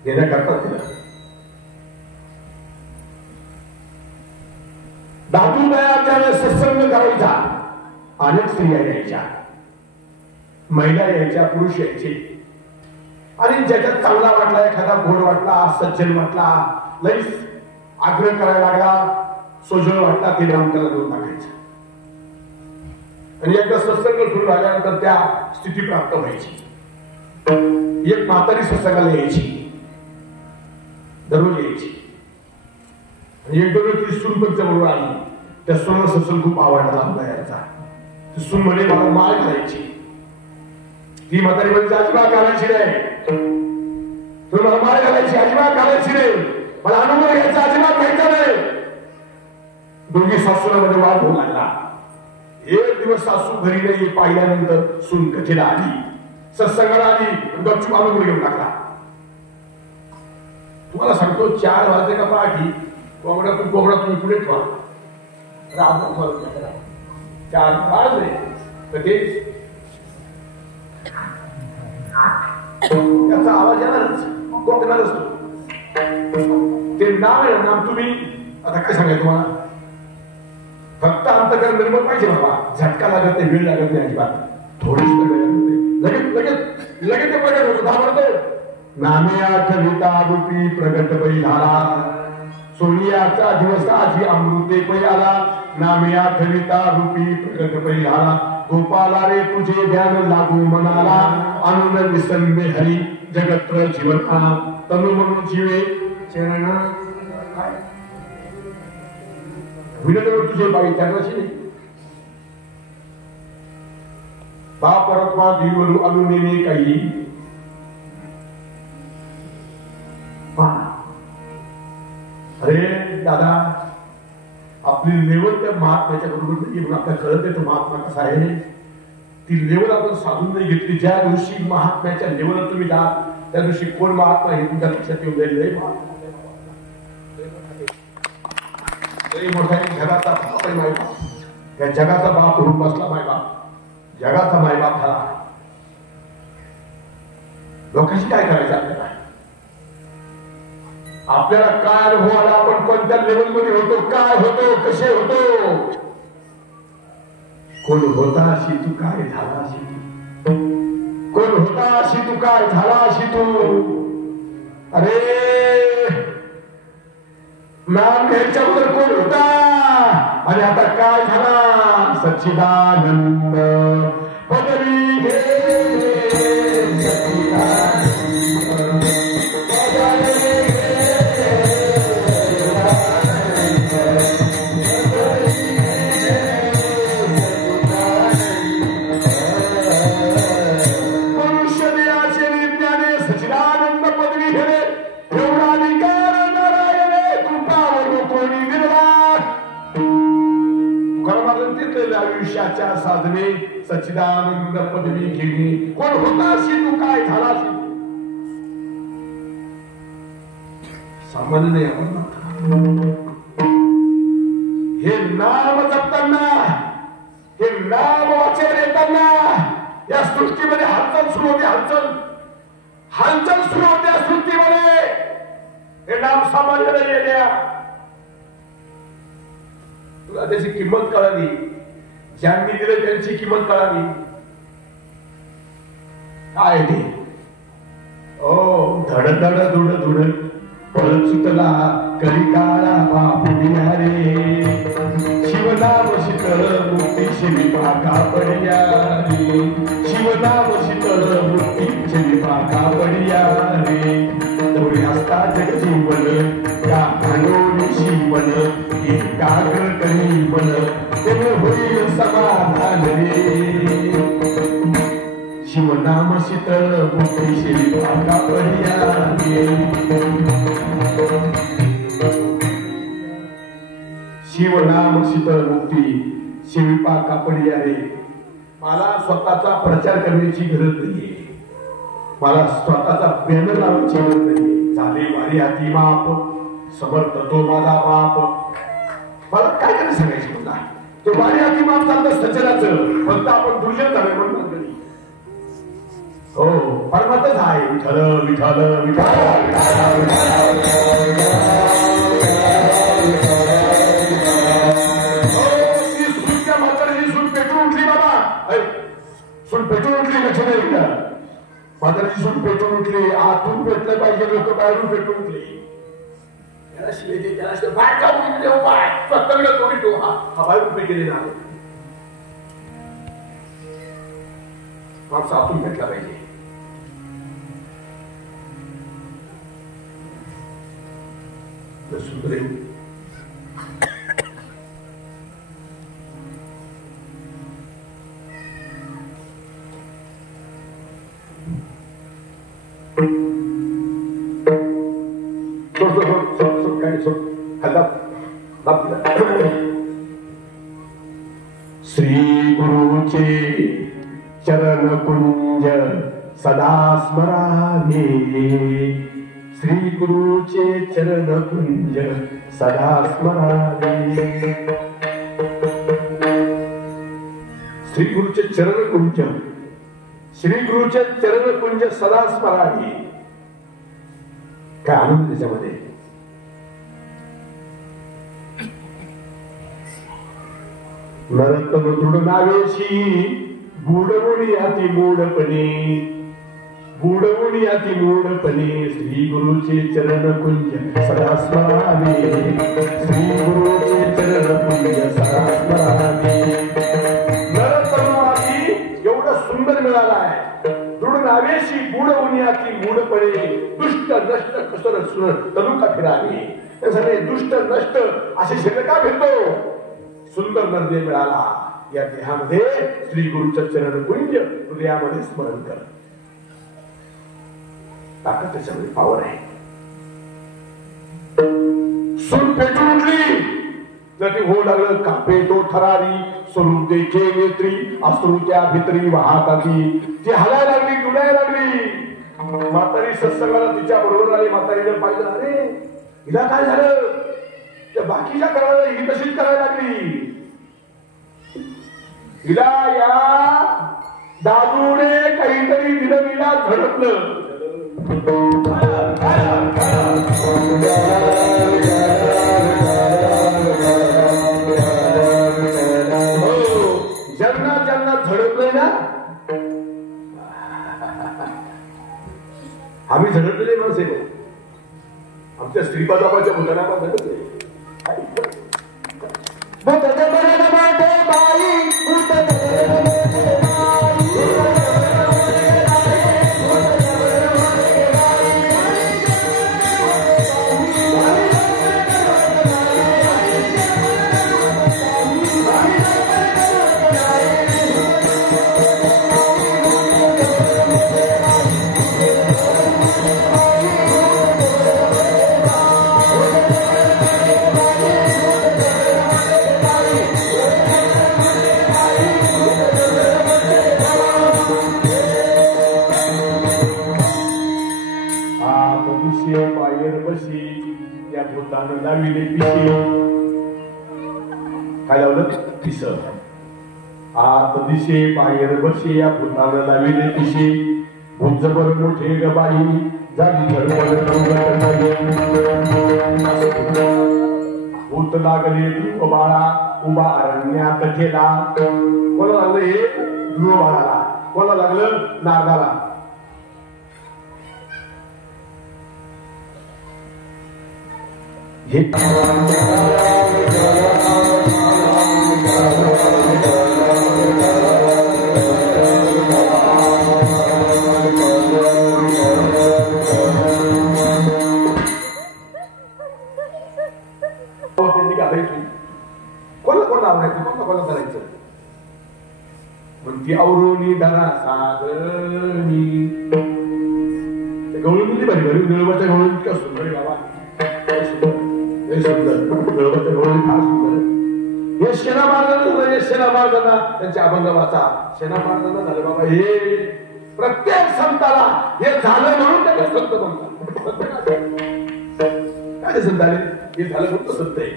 देण्याकरता दिलं दादू दयाच्या वेळेस सत्संग करायचा अनेक स्त्रिया यायच्या महिला यायच्या पुरुष यायचे आणि ज्याच्यात चांगला वाटला एखादा गोड वाटला सज्जन वाटला लईच आग्रह करायला लागला सोजळ वाटला ते नाम त्याला देऊन टाकायचं आणि एकदा सत्संग सुरू झाल्यानंतर त्या स्थिती प्राप्त व्हायची एक म्हातारी सत्संगाला यायची दररोज यायची आणि एक दोन ती सून जवळ आली त्या सून सत्संग खूप आवडला यायचा ती सून म्हणे मला माळ घालायची ती म्हातारी म्हणजे अजिबात घालायची नाही तुम्ही मला माळ घालायची अजिबात घालायची नाही मला अनुभव घ्यायचा अजिबात घ्यायचा नाही दोघी सासूमध्ये वाद होऊ लागला एक दिवस सासू घरी नाही पाहिल्यानंतर सून कथेला आली सत्संगाला आली गपचूप अनुभव घेऊन टाकला तुम्हाला सांगतो 4 वाजले का पहाटी कोंबडा तुम्ही पुढे ठेवा 4 वाजले तर ते त्याचा आवाज येणारच कोकणारच ते नाम आहे नाम तुम्ही आता काय सांगाय तुम्हाला फक्त अंतकरण निर्माण पाहिजे बाबा झटका लागत नाही वेळ लागत नाही अजिबात थोडीच लगेच लगेच लगेच ते प्रगट होतो घाबरतो नामे आठविता रूपी प्रगट पै झाला सोनियाचा दिवस आजी अमृते पै आला नामे आठविता रूपी प्रगट पै झाला गोपाला रे तुझे ध्यान लागू मनाला आनंद विसंदे हरी जगत्र जीवना तनु मनु जीवे चरण विनोद तुझे बाई त्याची नाही बाप परत्मा देवरू अनुनेने काही अरे दादा आपली लेवल त्या महात्म्याच्या बरोबर नाही म्हणून आपल्याला कळत आहे तो महात्मा कसा आहे ती लेवल आपण साधून नाही घेतली ज्या दिवशी महात्म्याच्या लेवलला तुम्ही जाल त्या दिवशी कोण महात्मा हे तुमच्या लक्षात येऊन जाईल मोठा जगाचा बाप आहे मायबाप त्या जगाचा बाप होऊन बसला मायबाप जगाचा मायबाप झाला लोकांशी काय करायचं आपल्याला काय अनुभव आला आपण कोणत्या लेवल मध्ये होतो काय होतो कसे होतो कोण होता अशी तू काय झाला अशी तू कोण होता अशी तू काय झाला अशी तू अरे नाम घ्यायच्या अगोदर कोण होता आणि आता काय झाला सच्चिदानंद पदवी घे मनुष्य देहाचे विज्ञाने सच्चिदानंद पदवी विठ्ठलाच्या साधने सच्चिदानंद पदवी घेणे. कोण होताशी तू काय झालाशी सामान्य नाही. आपण हे नाम जपताना हे नाम वाचन येताना या सृष्टीमध्ये हालचाल सुरू होते. हालचाल सुरू होते या सृष्टीमध्ये. हे नाम सामान्य नाही येण्या. तुला त्याची किंमत कळाली. ज्यांनी दिलं त्यांची किंमत कळाली. काय ते ओ धड धड धुड धुड पळ सुटला कलिकाला बापुडिया रे. शिवनाम शीतळ मुक्ती शिविपा कापडिया रे. शिवनाम शीतळ मुक्ती शिविपा कापडिया रे. तेवढे असता जग जीवन का भांडोळी शिवन एकाग्र करी मन तेव्हा होईल समाधान रे. शिवनाम शीतळ मुक्ती शिविपा कापडिया रे. शिवनाम शीतळ मुक्ती शिविपा कापडिया रे. मला स्वतःचा प्रचार करण्याची गरज नाहीये. मला स्वतःचा बॅनर लावण्याची गरज नाहीये. झाले वारी हाती माप समर्थ तो माझा बाप. मला काय करायचं सांगायचं तुला. तो वारी हाती माप चालतं सज्जनाचं. फक्त आपण दुर्जन झाले म्हणून हो परमातच आहे. विठ्ठल विठ्ठल विठ्ठल. सून पेटून उठली लक्ष नाही का. म्हातारीची सून पेटून उठली. आतून पेटलं पाहिजे. लोक बाहेरून पेटून उठली. त्याला शिवाय त्याला बाहेर जाऊन हा बाहेरून पेटले ना. माणसं आतून पेटला पाहिजे. सुंदर श्री गुरुचे चरण कुंज सदा स्मरावे. श्री गुरुचे चरण कुंज सदा स्मरावे. श्री गुरुचे चरण कुंज श्री गुरुचे चरण कुंज सदा स्मरावे. काय आनंद त्याच्यामध्ये. नरतम दृढ नावेशी बुडवणी अति मूढपणे. बुडवणी अति मूढपणे. श्री गुरुचे चरण कुंज सदा स्मरावे. श्री गुरुचे चरण कुंज सदा स्मरावे. नरतम अति एवढं सुंदर मिळाला आहे. दृढ नावेशी बुडवणी अति मूढपणे. दुष्ट नष्ट कसर सुन तनुका फिरावे. त्यासाठी दुष्ट नष्ट असे शरीर का फिरतो. सुंदर नरदेह मिळाला. या देहामध्ये श्री गुरुचं चरण कुंज हृदयामध्ये स्मरण कर. ताकद त्याच्यामध्ये पावर आहे. सून पेटून उठली. जर ती होऊ लागलं कापे तो थरारी. स्वरूप देखे नेत्री अश्रू त्या भितरी वाहताती. ती हलायला लागली डुलायला लागली. म्हातारी सत्संगाला तिच्या बरोबर आली. म्हातारीने पाहिलं अरे हिला काय झालं. त्या बाकीच्या करायला ही तशीच करायला लागली. हिला या दादूने काहीतरी दिलं. हिला झडपलं. ज्यांना ज्यांना झडपलंय ना. आम्ही झडपलेले माणसे. आमच्या श्रीपादाबाच्या भूतानाला झडपले. लाविले पिसे. काय लावलं? पिस. आत दिशे बाहेर बसे या भूतानं लाविले पिसे. भूत जबर मोठे ग बाई झाली धडपड. भूत लागले ध्रुव बाळा उभा अरण्यात गेला. कोणाला लागलं हे? ध्रुव बाळाला. कोणाला लागलं? नागाला. हे कोणाला आवडायचं? कोणाला करायचं? म्हणती औरोनी धरा सागरणी. गवळून दिली भारी भारी. गळबाच्या गवळून इतका सुंदर बाबा. गळबाच्या गवळून फार सुंदर. हे सेना महाराजांना हे सेना महाराजांना त्यांच्या अभंग वाचा. सेना महाराजांना झालं बाबा हे प्रत्येक संताला हे झालं म्हणून त्याला संत म्हणतात. काय ते संत आले? हे झालं म्हणून संत आहे.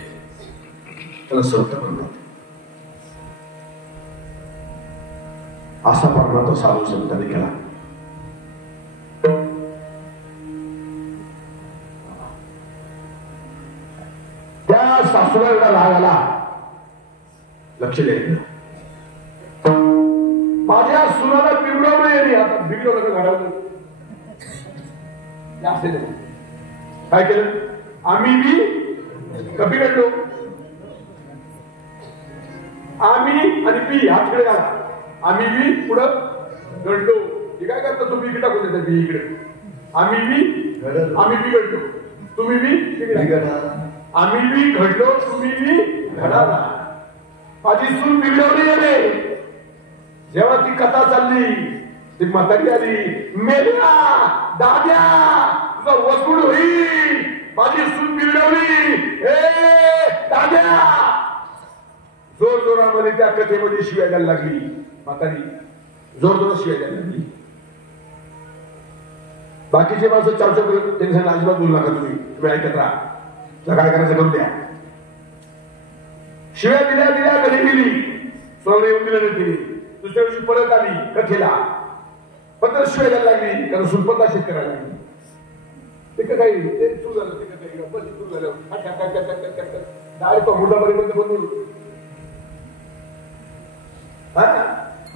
त्याला संत म्हणतात. असा परमा तो साधू संतांनी केला. त्या सासूला राग आला. लक्ष द्यायचं. माझ्या सुनाला बिघडवलं येणे. आता बिघडवलं का घडवलं? काय केलं? आम्ही बी कपी घडलो. आम्ही आणि बी हातकडे घाला. आम्ही बी पुढं घडलो. हे काय करता? तुम्ही बी टाकून देता बी इकडे. आम्ही बी घडलो. तुम्ही बी आम्ही बी घडलो. तुम्ही बी घडाला. माझी सून बिघडवली गेले. जेव्हा ती कथा चालली ती म्हातारी आली. मेल्या दाद्या तुझा वसूल होईल. माझी सून बिघडवली. ए दाद्या. जोर जोरामध्ये त्या कथेमध्ये शिव्या द्यायला लागली. म्हातारी जोर जोरात शिव्या द्यायला लागली. बाकीचे माणसं चावचाव करत त्यांनी सांगितलं अजिबात बोलू नका. तुम्ही ऐकत राहा. काय करायचं करून द्या. शिव्या दिल्या दिल्या कधी गेली. सोनं येऊन दिलं नाही तिने. दुसऱ्या दिवशी परत आली कथेला. पण शिवाय द्यायला लागली. कारण सुरपता शेतकऱ्याला लागली. ते काही ते सुरू झालं. ते काही बस सुरू झालं. डायरेक्ट मुलापर्यंत बनवून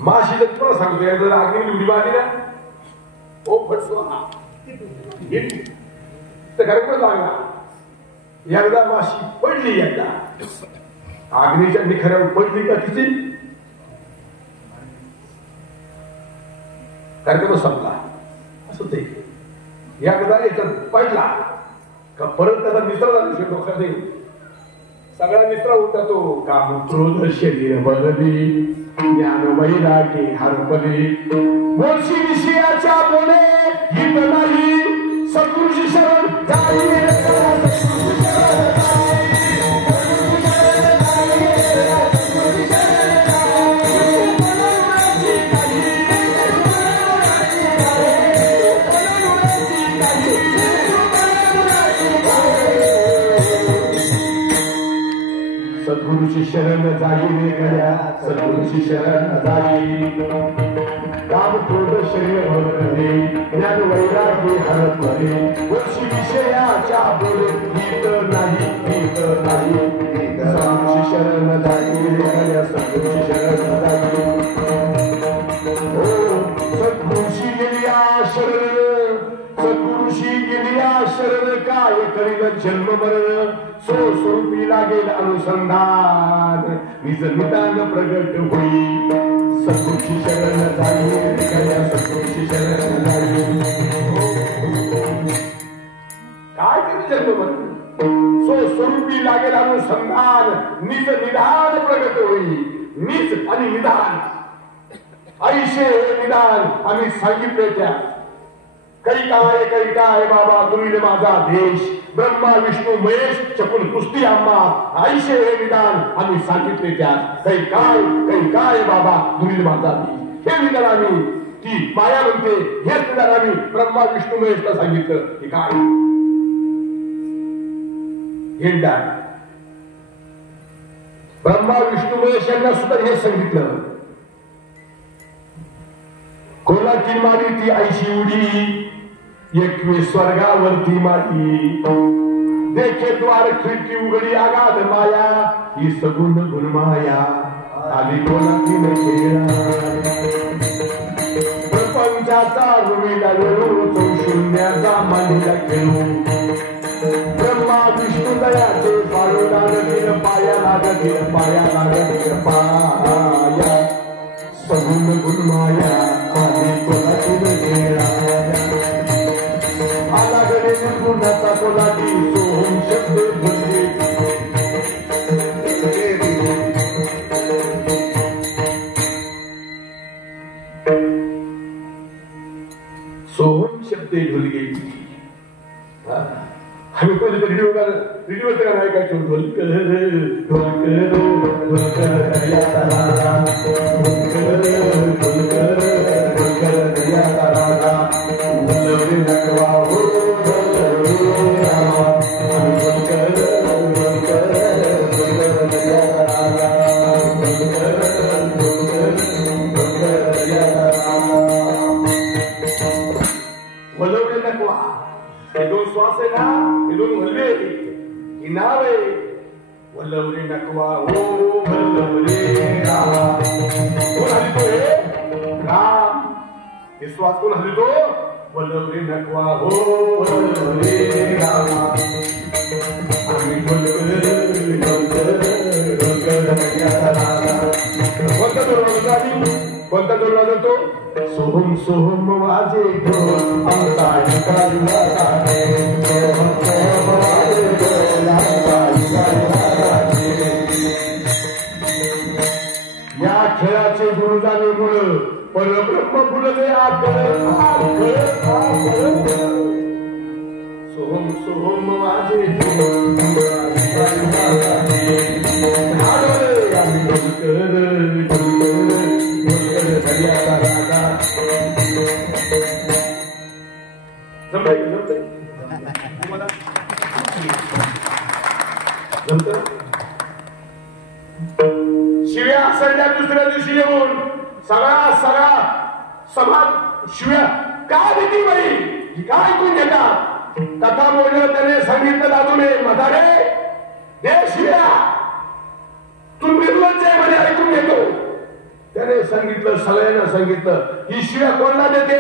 माशी जर तुम्हाला सांगतो जर अग्नी उडी मारली ना ओ फटसो कार्यक्रम लागला. एकदा माशी पडली. एकदा अग्नीच्या निखऱ्यावर पडली का तिची कार्यक्रम संपला. असं ते एकदा याच्यात पडला का परत त्याचा निसरा झाला. डोक्यात सगळा निसरा होता तो. काम क्रोध शरीर बदली ज्ञान वैरागी हरपली. बोलशी विषयाच्या बोले हित नाही. सद्गुरूची शरण सद्गुरूची शरण जागी रे गड्या. सद्गुरूची शरण जागी. काम क्रोध शरीर भरले ज्ञान वैरागी हरपले. वर्षी विषयाच्या बोले हित नाही. हित नाही. सद्गुरूची शरण जागी रे गड्या. सद्गुरूची शरण जागी. हो सद्गुरूची गेली शरण. सद्गुरूशी गेली शरण. काय करील जन्म मरण. स्वरूपी लागेल अनुसंधान. निज निदान प्रगट होई. सद्गुरूची शरण जाई. सद्गुरूची शरण जाई. काय करील जन्म मरण. स्वरूपी लागेल अनुसंधान. निज निदान प्रगट होई. निज आणि निदान आईशे हे निदान आम्ही सांगितले. त्या काही काय बाबा तुम्ही माझा देश. ब्रह्मा विष्णू महेश चकुल कुस्ती आम्हा. आईशे हे निदान आम्ही सांगितले. त्यात काही काय बाबा तुम्ही माझा देश. हे निदान आम्ही ती माया म्हणते. हेच निदान आम्ही ब्रह्मा विष्णू महेशला सांगितलं. हे काय हिंडा ब्रह्मा विष्णू महेश यांना सुद्धा हे सांगितलं कोणाची मारी ती ऐशी उडी 21 स्वर्गावरती मारी देखे द्वार खिडकी उघडी आगाध माया ही सगुण गुणमाया आली कोणाची प्रपंचाचा रुवीला वेळू तो शून्याचा मांडीला खेळू ब्रह्मा विष्णू दयाचे पाळोदान दिल पाया लागतील पाया लागतील पाया सगुण गुणमाया आली कोणाची आला गडे निर्गुणाचा कोणाची सोहम शब्द भरले सोहम शब्दे ढोलके आम्ही कोणी व्हिडिओ तर ऐकायचो ढोलकर ढोलकर ढोलकर या तारा ढोलकर ढोलकर ढोलकर या तारा बोलवे नकवा हो रामा ढोलकर ढोलकर ढोलकर या तारा ढोलकर ढोलकर ढोलकर या तारा बोलवे नकवा हे दोन श्वास आहे ना हे दोन हल्ले ही नाव आहे वल्लवरे नकवा ओ वल्लवरे राम कोण हल्लितो हे राम हे श्वास कोण हल्लितो वल्लवरे नकवा हो वल्लवरे राम आम्ही कोणता दरवाजा तो सोहम सोहम वाजे ढोल अंताई कालिया गाणे सोहम सोहम वाजे ढोल अंताई कालिया गाणे या खेळाचे गुरु जाणीमुळे परब्रह्म फुलले आपलं सोहम सोहम वाजे ढोल अंताई कालिया गाणे आम्ही ढोलकर शिव्या असल्या दुसऱ्या दिवशी येऊन सगळा समाज शिव्या काय देती बाई काय ऐकून घेतात कथा बोललं त्याने सांगितलं दादूने म्हातारे दे शिव्या तू निर्लज्ज आहे म्हणे ऐकून घेतो त्याने सांगितलं सगळ्यांना सांगितलं ही शिव्या कोणला देते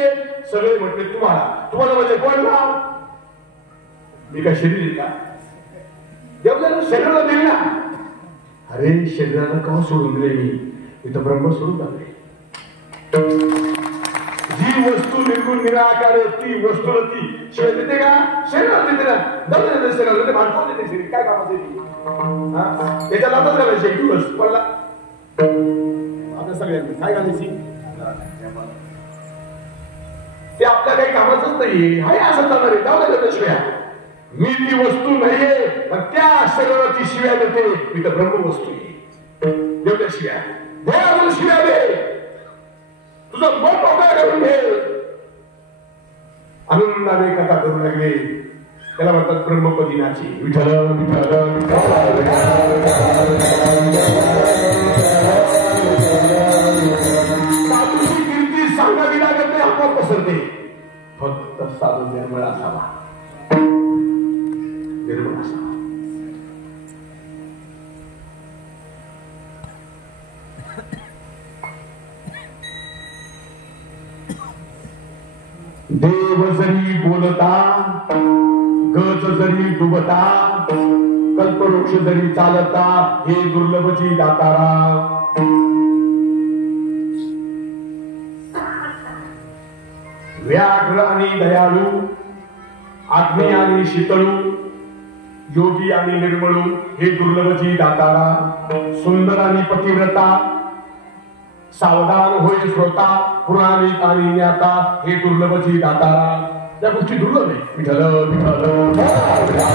सगळे म्हटले तुम्हाला म्हणजे कोणला मी काय शरीर का देवल्याला शरीराला दिली ना अरे शरीराला का सोडून दिले मी इथं ब्रह्म सोडून टाकले जी वस्तू निर्गुण निराकार ती वस्तू ती शिवाय देते का शरीराला देते ना दौड शरीराला भांडवल देते शरीर काय कामाचं ती त्याच्या लातच घालायची एक दिवस पडला आपल्या सगळ्यांनी काय घालायची ते आपल्या काही कामाचंच नाही हाय असं जाणार आहे जाऊ द्या शिव्या मी ती वस्तू नाहीये पण त्या शरीराची शिव्या देते मी तर ब्रह्म वस्तू आहे देव त्या शिव्या दे अजून शिव्या दे तुझं मन मोकळं करून घे आनंदाने कथा करू लागले त्याला म्हणतात ब्रह्मपदिनाची विठ्ठल विठ्ठल साधूची कीर्ती सांगावी लागत नाही आपोआप पसरते फक्त साधू निर्मळ असावा निर्मळ असावा देव जरी बोलता गज जरी डुबता कल्पवृक्ष जरी चालता हे दुर्लभची दातारा व्याघ्र आणि दयाळू आग्नेय आणि शीतळू योगी आणि निर्मळू हे दुर्लभची दातारा सुंदर आणि पतिव्रता सावधान होय श्रोता पुराणिक आणि ज्ञाता हे दुर्लभची दातारा त्या गोष्टी दुर्लभ आहे विठ्ठल विठ्ठल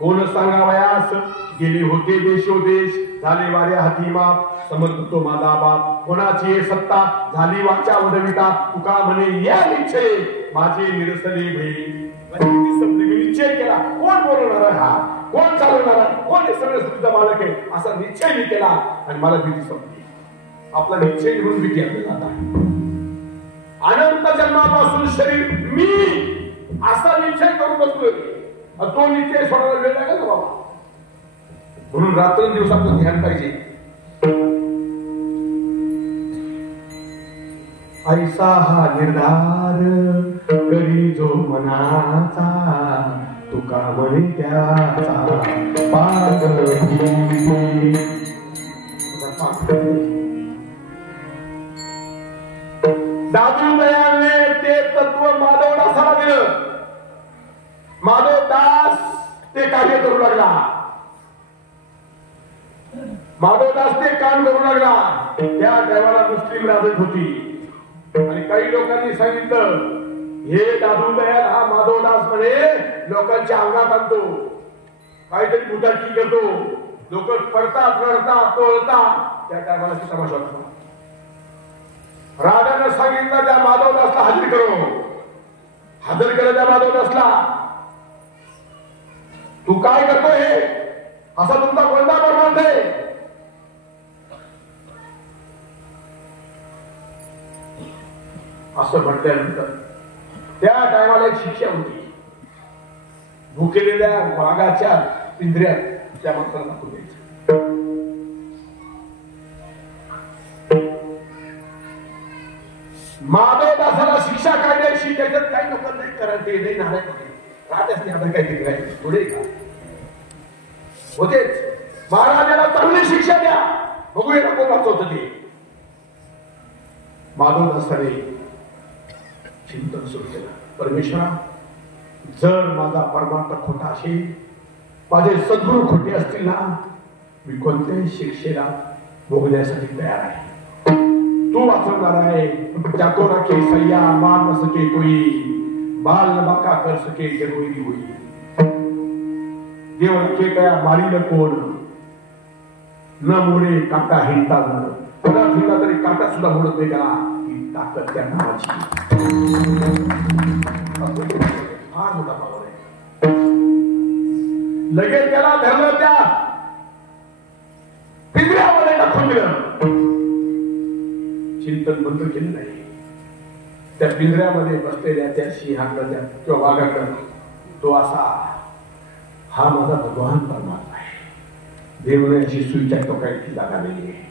कोण सांगावयास गेले होते देशोदेश झाले वाऱ्या हाती माप समर्थ तो माझा बाप कोणाची आहे सत्ता झाली वाचा वदविता तुका म्हणे या निश्चय माझे निरसले भई निश्चय केला कोण बोलवणार आहे हा कोण चालवणार आहे कोण हे सगळं सृष्टीचा मालक आहे असा निश्चय मी केला आणि मला भीती संपली आपला निश्चय घेऊन भीती आपल्याला आता अनंत जन्मापासून शरीर मी असा निश्चय करून बसलोय तो निश्चय सोडायला वेळ लागेल ना बाबा म्हणून रात्रंदिवस आपलं ध्यान पाहिजे ऐसा हा निर्धार करी जो मनाचा तुका म्हणे त्याचा पाग दादूदयाने ते तत्व माधवदासाला दिलं माधवदास ते कार्य करू लागला माधवदास ते काम करू लागला त्या टायमाला मुस्लिम राजत होती आणि काही लोकांनी सांगितलं हे दादूदयाल हा माधवदास म्हणे लोकांच्या अंगात आणतो काहीतरी बुटाची करतो लोक पडतात रडतात तोळतात त्या टायमाला तमाशा होता राजानं सांगितलं त्या माधवदासला हजर करो हजर केलं त्या माधवदासला तू काय करतो हे असा तुमचा कोणता प्रमाण आहे असं म्हटल्यानंतर त्या टायमाला एक शिक्षा होती भुकेलेल्या वाघाच्या पिंजऱ्यात त्या माणसाला टाकून द्यायचं माधवदासाला शिक्षा काढण्याची त्याच्यात काही लोक नाही करायचे नाही नाराय राजाने आता काही करायचे थोडे का होतेच महाराजाला चांगली शिक्षा द्या बघूया कोण वाचवत ते माधवदासाने चिंतन सुरू केलं परमेश्वरा जर माझा परमार्थ खोटा असेल माझे सद्गुरू खोटे असतील ना मी कोणत्याही शिक्षेला भोगण्यासाठी तयार आहे तू वाचवणार आहे जाको रखे सैया मार न सके कोई बाल न बाका कर सके जगोई हुई देव रखे गया मारी न कोण न मोडे काटा हिंडता न कोणा हिंडला तरी काटा सुद्धा मोडत नाही त्याला ही ताकद त्या नावाची फार मोठा पावर आहे लगेच त्याला धरलं त्या पिंजऱ्यामध्ये टाकून दिलं चिंतन बंद केलं नाही त्या पिंजऱ्यामध्ये बसलेल्या त्या सिंहाकडे किंवा वाघाकडे तो असा हा माझा भगवान परमात्मा आहे देवने अशी सुईच्या टोकाची जागा दिली आहे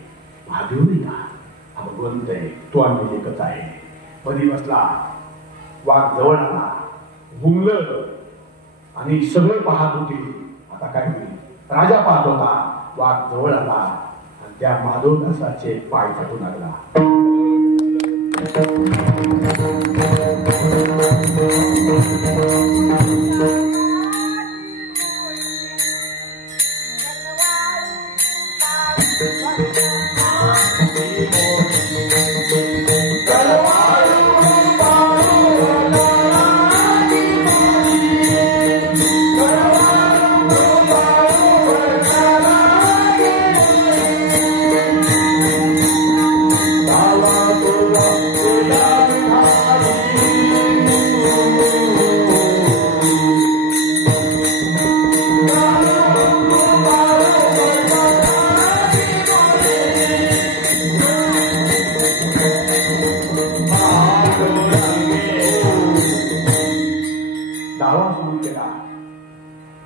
महादेव नाही का हा भगवंत आहे तो आम्ही एकच आहे मधी बसला वाघ जवळ आला गुंगलं आणि सगळं पाहत होते आता काय होईल राजा पाहत होता वाघ जवळ आला आणि त्या माधवदासाचे पाय काटू लागला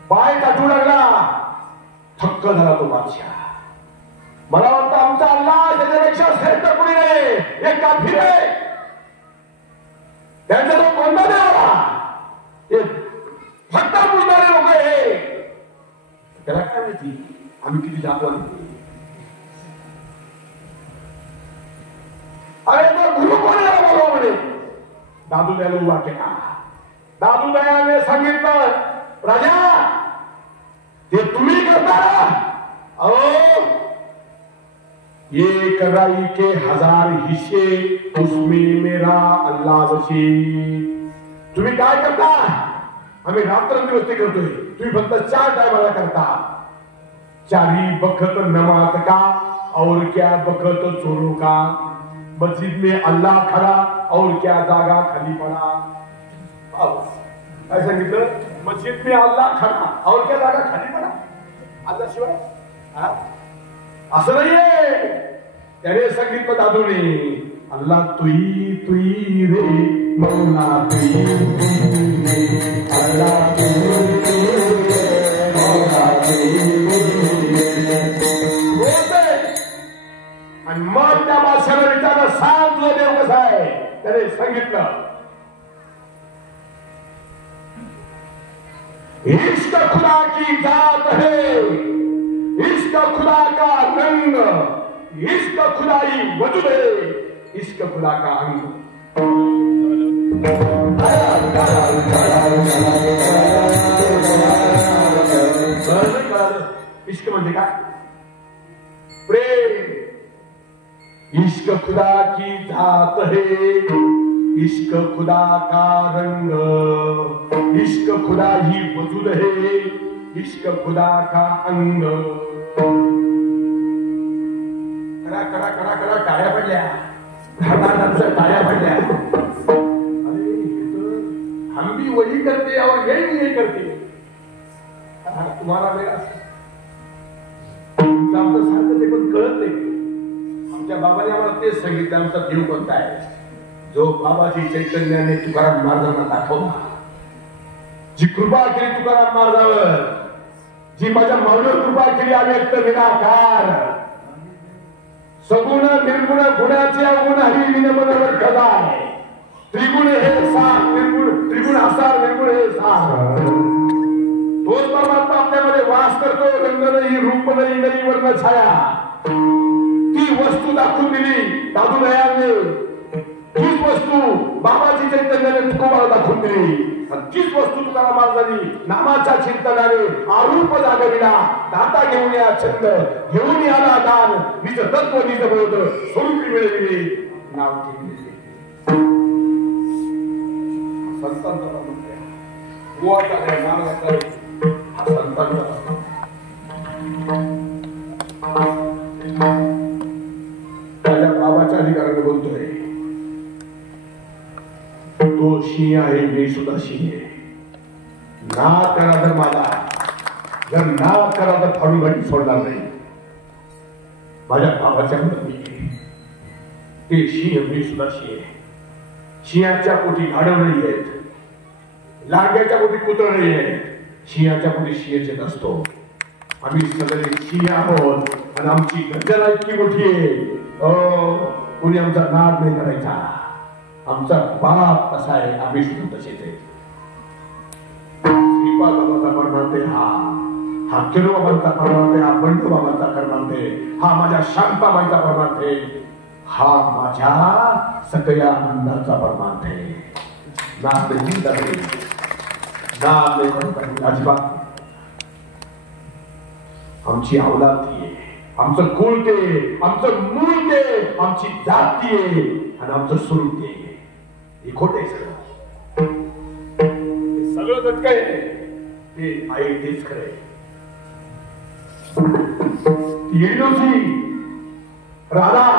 पाय काटू लागला थक्क झाला तो बादशाह मला वाटतं आमचा अल्लाह त्याच्यापेक्षा श्रेष्ठ कोणी नाही एक काफिर आहे त्यांचा तो कोणता देव आला ते फक्त पुजणारे लोक आहे त्याला काय माहिती आम्ही किती जातो अरे तो गुरु कोणाला बोलवा म्हणे दादूदयाला उभा केला दादूदयाने सांगितलं राजा ते तुम्ही करता अहो एक राई के 1000 हिस्से उसमें मेरा अल्लाह वशी तुम्ही काय करता आम्ही रात्रंदिवस ते करतोय तुम्ही फक्त 4 टायमाला करता चारी बखत नमाज का और क्या बखत चोरू का, मस्जिद में अल्लाह खड़ा और क्या जागा खाली पड़ा। काय सांगितलं? मस्जिद में अल्लाह खड़ा और क्या जागा खाली पड़ा। अल्लाह शिवाय असं नाहीये. त्याने सांगितलं दादूने, अल्लाह तुई तुई रे मौला तुई अल्लाह तुई मौला आणि मग त्या माणसाला विचारलं, सांग तुझा देव कसा आहे. त्याने सांगितलं, इश्क खुदा की जात है, इश्क खुदा का रंग, इश्क खुदाई वजूद है, इश्क खुदा का अंग. इश्क म्हणजे काय? प्रेम. इश्क खुदा की जात है, इश्क खुदा का रंग, इश्क खुदा ही वजूद है, इश्क खुदा का अंग. करा करा करा करा टाळ्या पडल्या, टाळ्या पडल्या. अरे हम भी वही करते और ये भी ये करते. तुम्हाला मेरा आमचं सारखं ते पण कळत नाही. आमच्या बाबाने आम्हाला तेच सांगितलं, आमचा देव कोणता आहे, जो बाबाजी चैतन्याने तुकाराम महाराजांना दाखवला, जी कृपा केली तुकाराम महाराजांवर, जी माझ्या माऊलीवर कृपा केली, अव्यक्त निराकार सगुण निर्गुण गुणाचे अवगुण हरी विनमनवर खदाय, त्रिगुण हे सार निर्गुण, त्रिगुण असार निर्गुण हे सार. तोच परमात्मा आपल्यामध्ये वास करतो. रंग नाही, रूप नाही, नाही वर्ण छाया. ती वस्तू दाखवून दिली दादू दयाळने, तीच वस्तू बाबाजी चैतन्याने तुकोबाला दाखवून दिली, तीच वस्तू तुकाराम महाराजांनी नामाच्या चिंतनाने आरूप जागविला. दाता घेऊन या छंद, घेऊन आला दान, निज तत्व निज बोध, स्वरूपी मिळविले नाव ठेवले. संतांचा म्हणते गोवाचा महाराजांचा हा संतांचा. माझ्या बाबाच्या अधिकाराने बोलतोय, तो सिंह आहे, मी सुद्धा सिंह आहे. नाद करा तर मला, जर नाद करा तर फाडून गाडी सोडणार नाही. माझ्या बाबाच्या मी ते सिंह, मी सुद्धा सिंह आहे. सिंहाच्या पोटी गाढव नाही आहेत, लांडग्याच्या पोटी कुत्र नाही आहे, सिंहाच्या पोटी सिंहच असतो. आम्ही सगळे सिंह आहोत आणि आमची गर्जना इतकी मोठी आहे. कोणी आमचा नाद नाही करायचा. आमचा बाप कसा आहे, आम्ही सुद्धा तसेच आहे. श्रीपाद बाबाचा परमार्थ आहे हा, हा किरो बाबांचा परमार्थ आहे, हा बंडू बाबांचा परमार्थ आहे, हा माझ्या शांताबाईचा परमार्थ आहे, हा माझ्या सकया आनंदाचा परमार्थ आहे. नाद नाही, नाद नाही अजिबात. आमची अवलाद ती आहे, आमचं कुळ ते, आमचं मूळ ते, आमची जात ती आहे आणि आमचं स्वरूप ते. हे खोट आहे सगळं, सगळं काय ते आहे तेच खरं आहे. राधा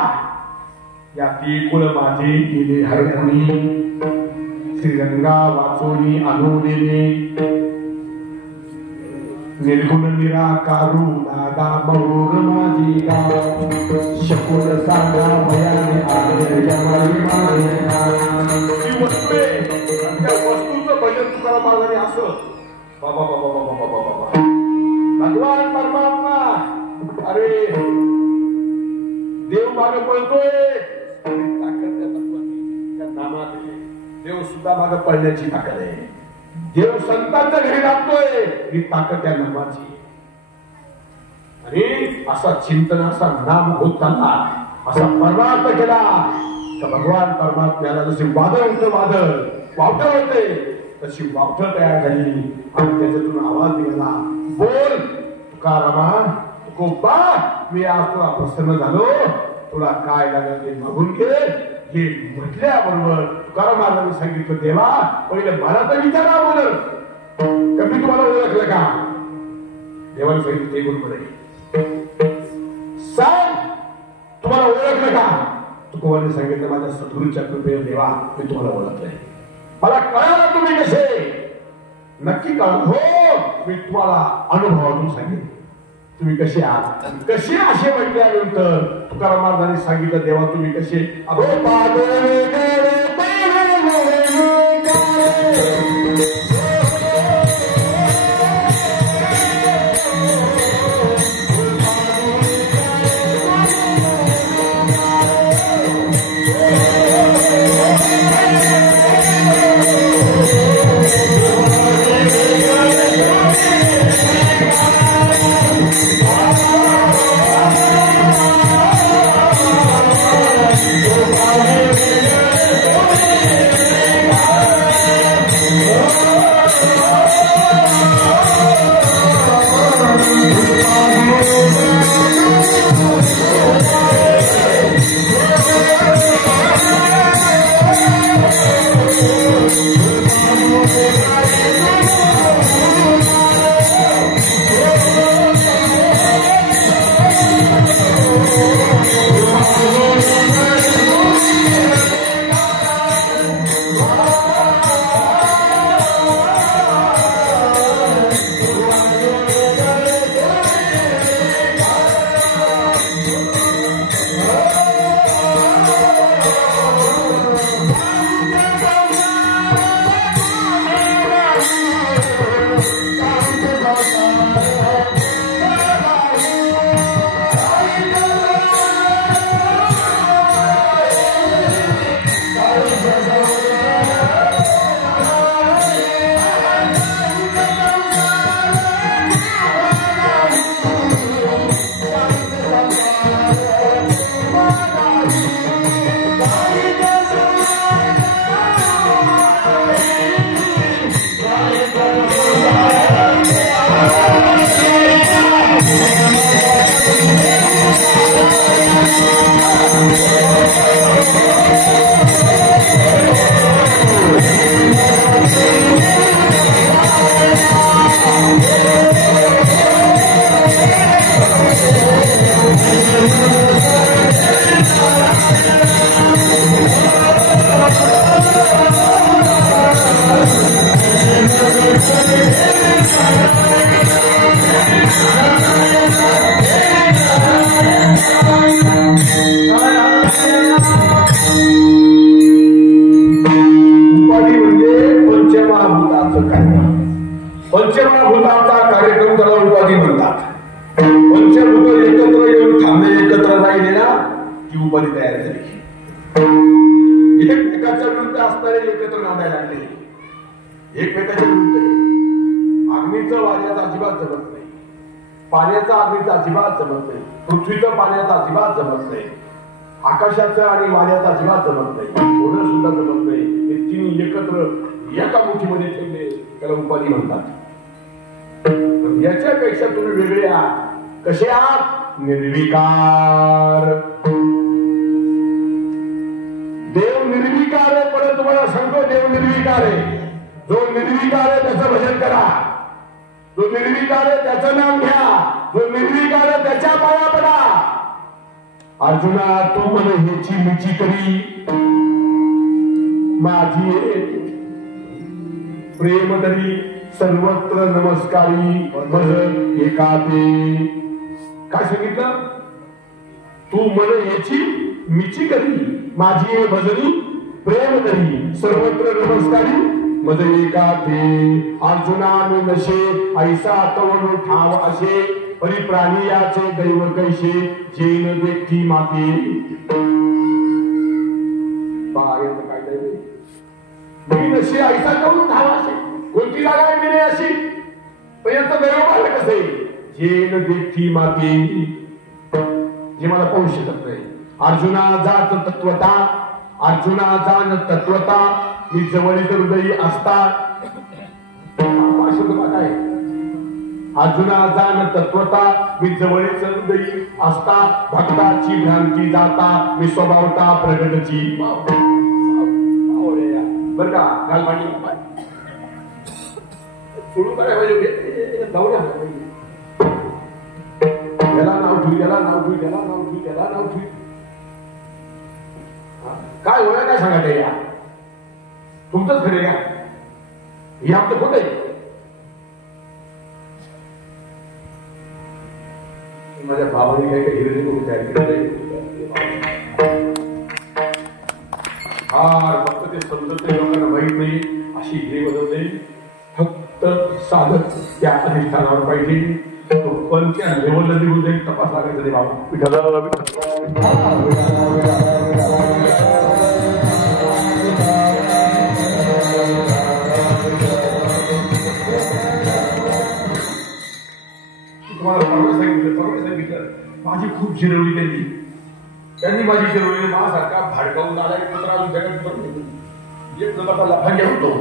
या ती कुळ माझे गेले हरवणी, श्रीरंगा वाचोनी अनुदिने, निर्गुण निराकारू दादा मौर माझी गाव, शकुन सांगा भयाने वस्तूचं भजन तुकाराम महाराजांनी असं बाबा बाबा बाबा बाबा बाबा भगवान परमात्मा. अरे देव मागे पळतोय, ताकद त्या नामात आहे. देव सुद्धा मागे पळण्याची ताकद आहे. देव संतांच्या घरी लागतोय, ही ताकद त्या नामाची. आणि असा चिंतन, असा नाम होत चालला, असा परमार्थ केला तर भगवान परमात्म्याला जसे वादळ होतं, वादळ वावटळ होते, तशी वावटळ तयार झाली आणि त्याच्यातून आवाज निघाला, बोल तुकारामा, तुकोबा, मी आज तुला प्रसन्न झालो, तुला काय लागेल ते मागून घे. हे म्हटल्याबरोबर तुकाराम महाराजांनी सांगितलं, देवा पहिले मला तर विचारा, बोल मी तुम्हाला ओळखलं का. देवाने सांगितलं ते बरोबर आहे. तुकोबांनी सांगितलं माझ्या सद्गुरूच्या कृपेने देवा मी तुम्हाला ओळखलंय, मला कळालं तुम्ही कसे. नक्की कळलं हो, मी तुम्हाला अनुभवातून सांगेन तुम्ही कसे आहात. कसे असे म्हटल्यानंतर तुकाराम महाराजांनी सांगितलं देवा तुम्ही कसे. पंचमहाभूतांचा कार्यक्रम त्याला उपाधी म्हणतात. पंचभूत एकत्र येऊन थांबले, एकत्र राहिले ना ती उपाधी तयार झाली. एकमेकाच्या विरुद्ध असणारे एकत्र नांदायला लागले, एकमेकाच्या विरुद्ध. अग्नीचं वाऱ्याचं अजिबात जमत नाही, पाण्याचा अग्नीचं अजिबात जमत नाही, पृथ्वीचं पाण्याचं अजिबात जमत नाही, आकाशाचं आणि वाऱ्याचं अजिबात जमत नाही, थोडं सुद्धा जमत नाही. हे तिन्ही एकत्र एका मुठीमध्ये ठेवले त्याला उपाधी म्हणतात. याच्यापेक्षा तुम्ही वेगळे आहात. कसे आहात? निर्विकार. देव निर्विकार आहे, पण तुम्हाला सांगतो देव निर्विकार आहे. जो निर्विकार आहे त्याचं भजन करा, जो निर्विकार आहे त्याचं नाम घ्या, जो निर्विकार आहे त्याच्या पाया पडा. अर्जुना तू मन ह्याची मिची करी माझी प्रेम तरी सर्वत्र नमस्कारी भज एकाते. काय सांगितलं? तू मन ह्याची मिची करी माझी भजनी प्रेम तरी सर्वत्र नमस्कारी मज एकाते. अर्जुना नशे ऐसा तवन ठाव असे परिप्राणी याचे दैव कैसे जैन व्यक्ती माते. काय दैव नशे ऐसा करून ठाव असे. कोणती जागा आहे मिळे अशी, पण याचं दैव पाहिलं कसं आहे? जैन व्यक्ती माते, जे मला पाहू शकत नाही. अर्जुना जात तत्वता, अर्जुना जाण तत्वता मी जवळीच हृदयी असता. काय अर्जुना जाण तत्वता मी जवळीच हृदयी असता. भक्ताची भ्रांती जाता मी स्वभावता प्रगटची. बर का घालपाणी सोडून काय पाहिजे, जाऊया. याला नाव ठेवू, याला नाव ठेवू, याला नाव ठेवू, याला नाव ठेवू. काय होय काय सांगा ते या तुमचंच खरे का हे आमचं खोट आहे. माझ्या बाबाने काही काही हिरे फार फक्त ते समजत लोकांना माहीत नाही अशी हिरे बदलते. फक्त साधक त्या अधिष्ठानावर पाहिजे. पण त्या लेवलला निघून जाईल तपास लागायचा नाही बाबा. तुम्हाला परवा सांगितलं माझी खूप जिरवली त्यांनी माझी जिरवली. माझ्यासारखा भाडकावून आला एक पत्र अजून जगात एक प्रकारचा लफंग्या होतो.